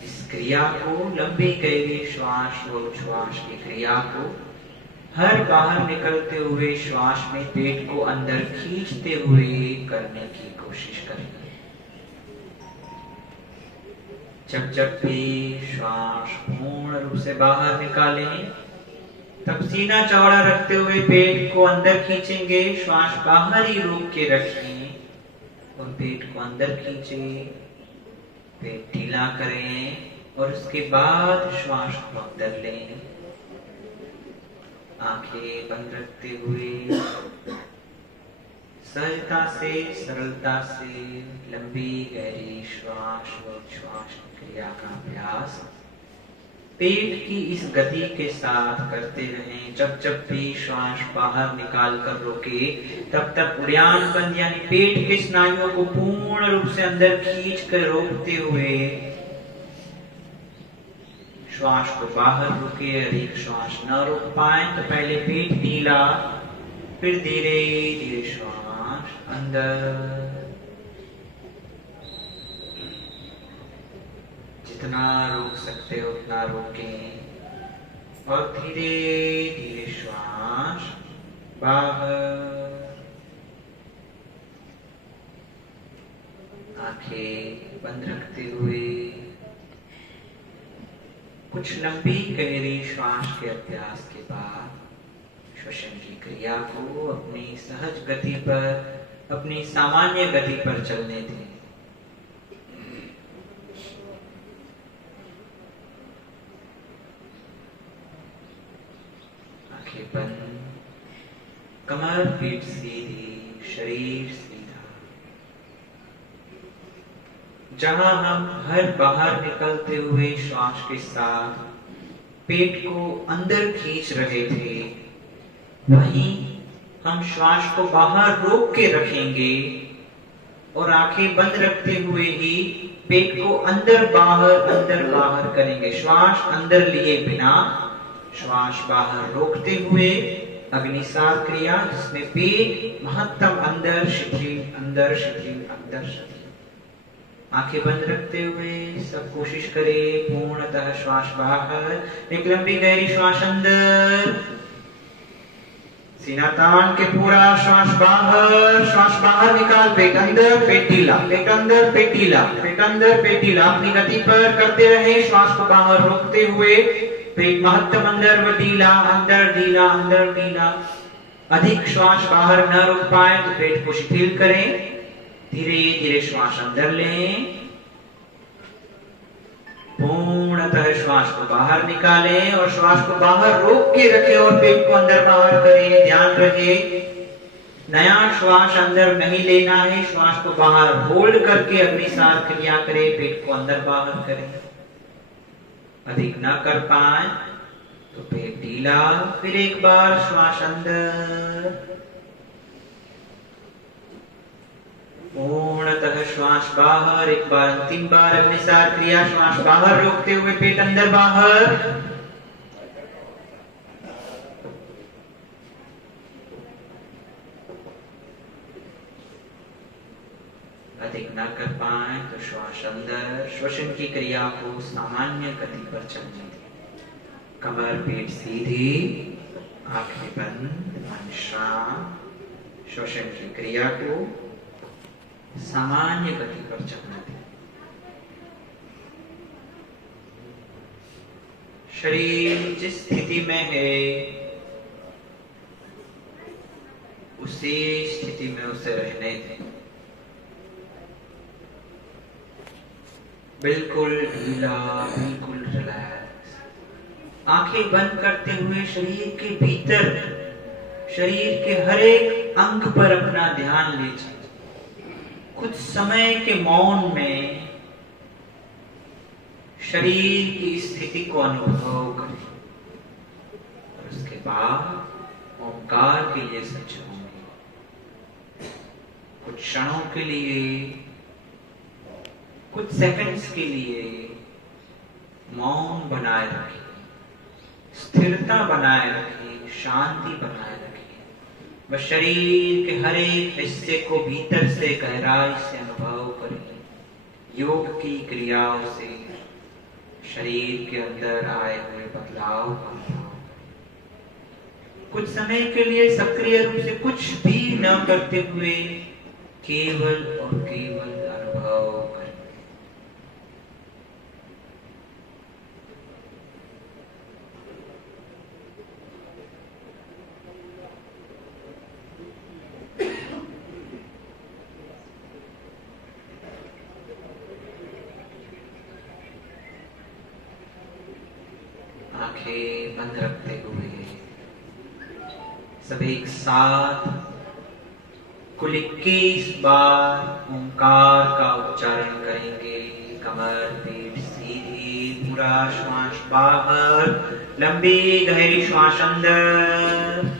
इस क्रिया को, लंबी गहरी श्वास और श्वास की क्रिया को हर बाहर निकलते हुए श्वास में पेट को अंदर खींचते हुए करने की कोशिश करें। जब जब भी श्वास पूर्ण रूप से बाहर निकालें तब सीना चौड़ा रखते हुए पेट को अंदर खींचेंगे। श्वास बाहर ही रोक के रखें और पेट को अंदर खींचें, पेट ढीला करें और उसके बाद श्वास को अंदर लें। आंखें बंद रखते हुए सहजता से, सरलता से लंबी गहरी श्वास और श्वास क्रिया का अभ्यास पेट की इस गति के साथ करते रहें। जब जब भी श्वास बाहर निकाल कर रोके तब तक उड़ान बंद, यानी पेट के स्नायुओं को पूर्ण रूप से अंदर खींच कर रोकते हुए श्वास को बाहर रोके। अधिक श्वास न रोक पाए तो पहले पेट ढीला, फिर धीरे धीरे श्वास अंदर। जितना रोक सकते हो उतना रोकें और धीरे धीरे श्वास बाहर। आंखें बंद रखते हुए कुछ लंबी गहरी श्वास के अभ्यास के बाद श्वसन की क्रिया को अपनी सहज गति पर, अपनी सामान्य गति पर चलने दें। कमर पीठ सीधी, शरीर सीधा। जहां हम हर बाहर निकलते हुए श्वास के साथ पेट को अंदर खींच रहे थे, वहीं हम श्वास को बाहर रोक के रखेंगे और आंखें बंद रखते हुए ही पेट को अंदर बाहर करेंगे। श्वास अंदर लिए बिना श्वास बाहर रोकते हुए अग्निसार क्रिया, जिसमें पेट महत्तम अंदर शिथिल, अंदर शिथिल, अंदर शिथिल। आंखें बंद रखते हुए सब कोशिश करें पूर्णतः श्वास बाहर। एक लंबी गहरी श्वास अंदर, सीना तान के पूरा श्वास बाहर निकाल, पेट अंदर, पेट ढीला, पेट अंदर, पेट ढीला, पेट अंदर, पेट ढीला। अपनी गति पर करते रहे, श्वास को बाहर रोकते हुए पेट महत्तम अंदर व ढीला, अंदर ढीला, अंदर ढीला। अधिक श्वास बाहर न रोक पाए तो पेट को शिथिल करें। धीरे धीरे श्वास अंदर लें, पूर्णतः श्वास को बाहर निकालें और श्वास को बाहर रोक के रखें और पेट को अंदर बाहर करें। ध्यान रहे नया श्वास अंदर नहीं लेना है, श्वास को बाहर होल्ड करके अग्निसार क्रिया करें, पेट को अंदर बाहर करें। अधिक न कर पाए तो पेट ढीला, फिर एक बार श्वास अंदर, पूर्णतः श्वास बाहर। एक बार अंतिम बार अग्निसार क्रिया, श्वास बाहर रोकते हुए पेट अंदर बाहर। अधिक न कर पाए तो श्वास अंदर। श्वसन की क्रिया को सामान्य गति पर चलने दें। कमर पेट सीधी, आंखें बंद, मन शांत। श्वसन की क्रिया को सामान्य गति पर चलने दें। शरीर जिस स्थिति में है उसी स्थिति में उसे रहने दें। बिल्कुल ढीला, बिल्कुल रिलैक्स। आंखें बंद करते हुए शरीर के भीतर, शरीर के हर एक अंग पर अपना ध्यान ले जाए। कुछ समय के मौन में शरीर की स्थिति को अनुभव करें और उसके बाद ओंकार के लिए सज्ज होंगे। कुछ क्षणों के लिए, कुछ सेकंड्स के लिए मौन बनाए रखें, स्थिरता बनाए रखें, शांति बनाए रखें। वह शरीर के हर एक हिस्से को भीतर से गहराई से अनुभव करें। योग की क्रियाओं से शरीर के अंदर आए हुए बदलाव का अनुभव। कुछ समय के लिए सक्रिय रूप से कुछ भी न करते हुए केवल और केवल अनुभव करें। आंखें बंद रखते हुए सब एक साथ कुल 21 बार ओंकार का उच्चारण करेंगे। कमर पीठ सीधी, पूरा श्वास बाहर, लंबी गहरी श्वास अंदर।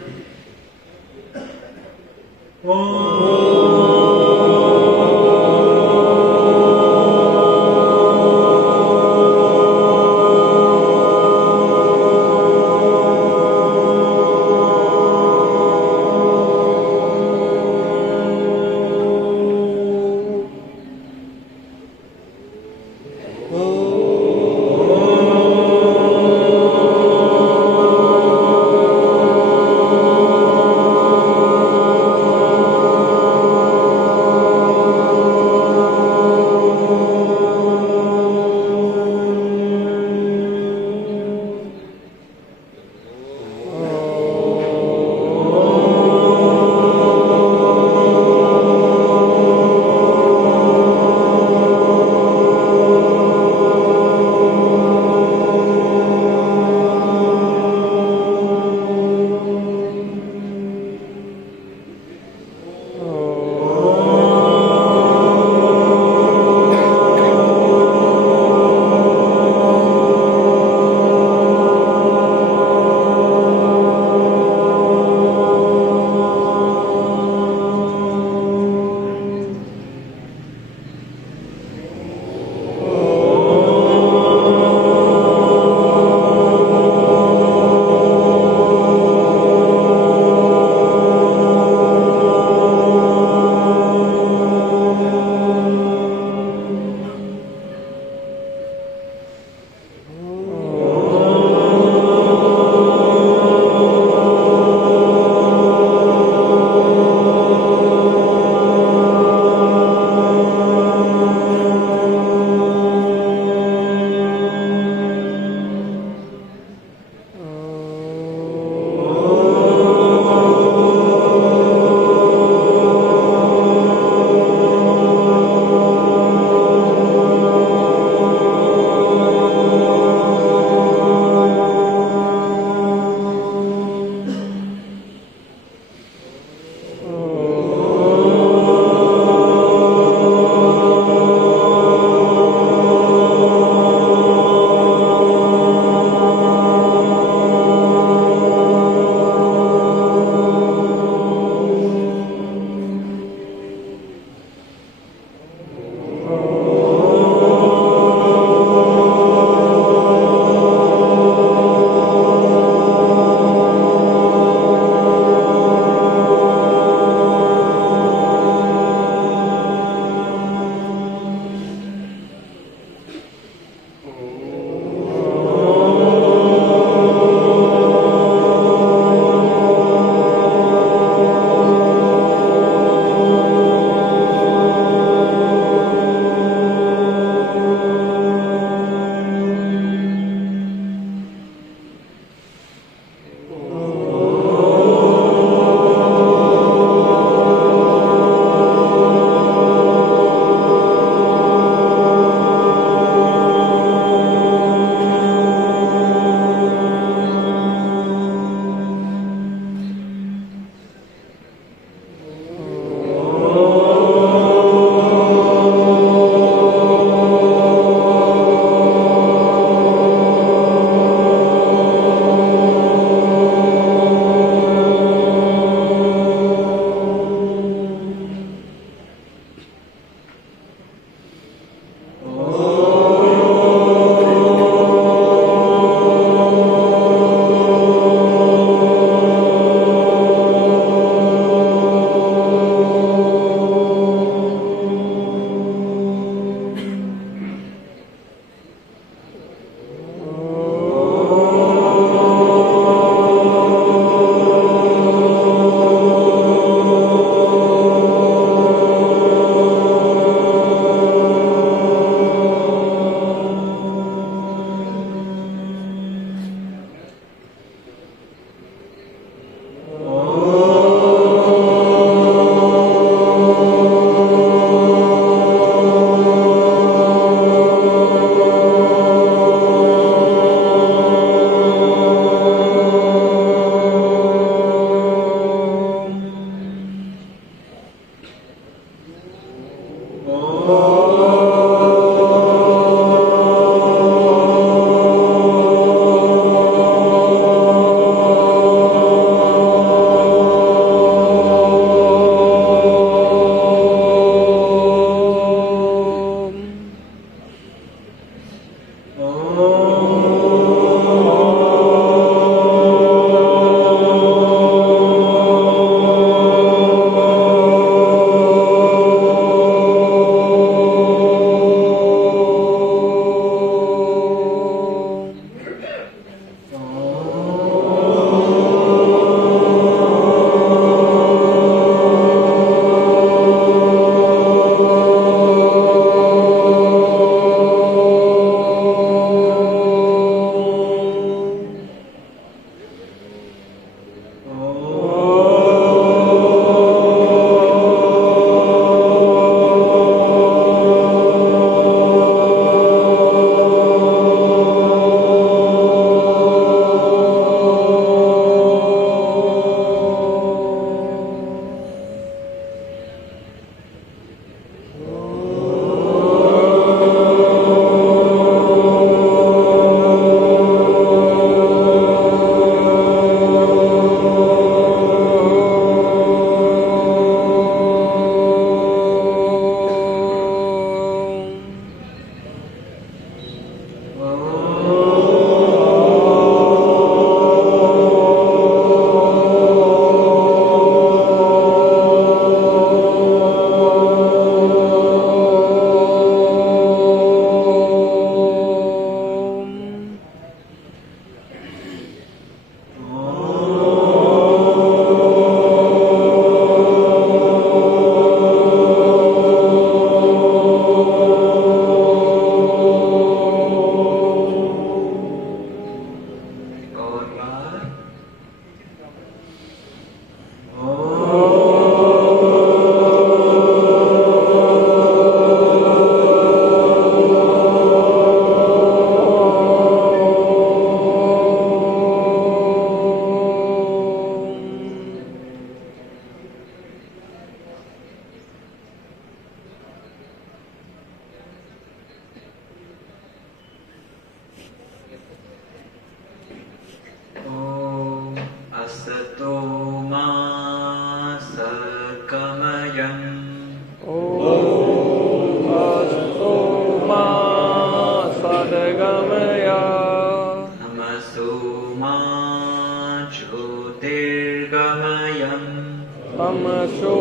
तमसो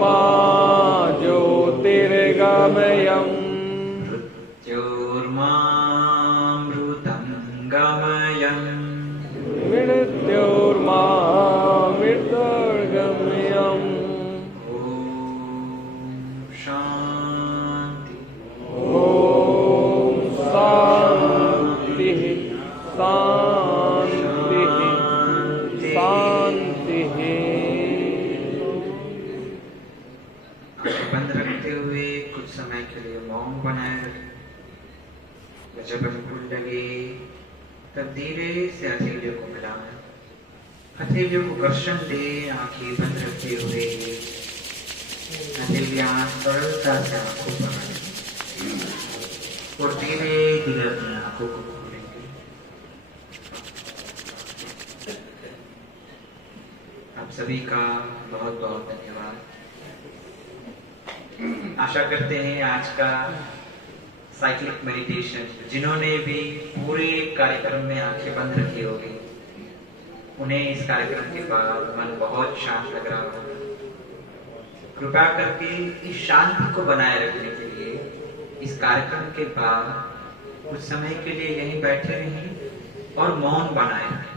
मा ज्योतिर्गमयम् मृत्योर्मामृतं गमयम् मृत्योर्मामृतर्गमयम्। ॐ शान्ति ॐ शान्तिः शान्तिः शान्तिः। आंखें बंद रखते हुए कुछ समय के लिए मौन बनाए रखें। जब अनुकूल लगे तब धीरे से हथेलियों को मिलाएं। हथेलियों को घर्षण दे। आंखें बंद रखते हुए हथेलियां सरलता से आंखों पर आए और धीरे धीरे अपनी आंखों को खोलेंगे। आप सभी का बहुत बहुत धन्यवाद। आशा करते हैं आज का साइक्लिक मेडिटेशन जिन्होंने भी पूरे कार्यक्रम में आंखें बंद रखी होगी उन्हें इस कार्यक्रम के बाद मन बहुत शांत लग रहा होगा। कृपया करके इस शांति को बनाए रखने के लिए इस कार्यक्रम के बाद कुछ समय के लिए यहीं बैठे रहें और मौन बनाए रखें।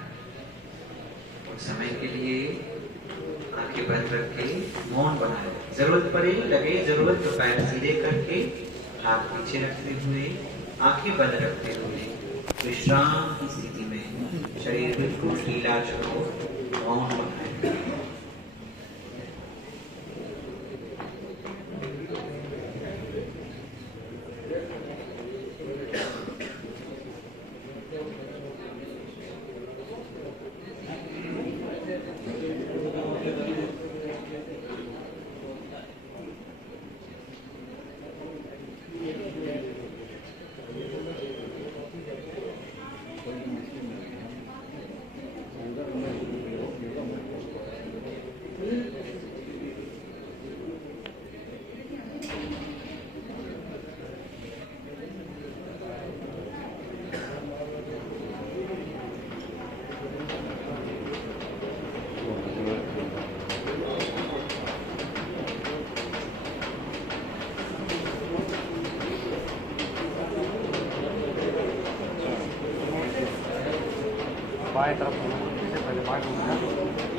कुछ समय के लिए आंखें बंद रखे मौन बनाए रखें। जरूरत पड़े लगे जरूरत तो पैर सीधे करके हाथ पीछे रखते हुए आंखें बंद रखते हुए विश्राम की स्थिति में शरीर बिल्कुल ढीला छोड़ो मौन बनाए रखें। बाएं तरफ होना से पहले बाएं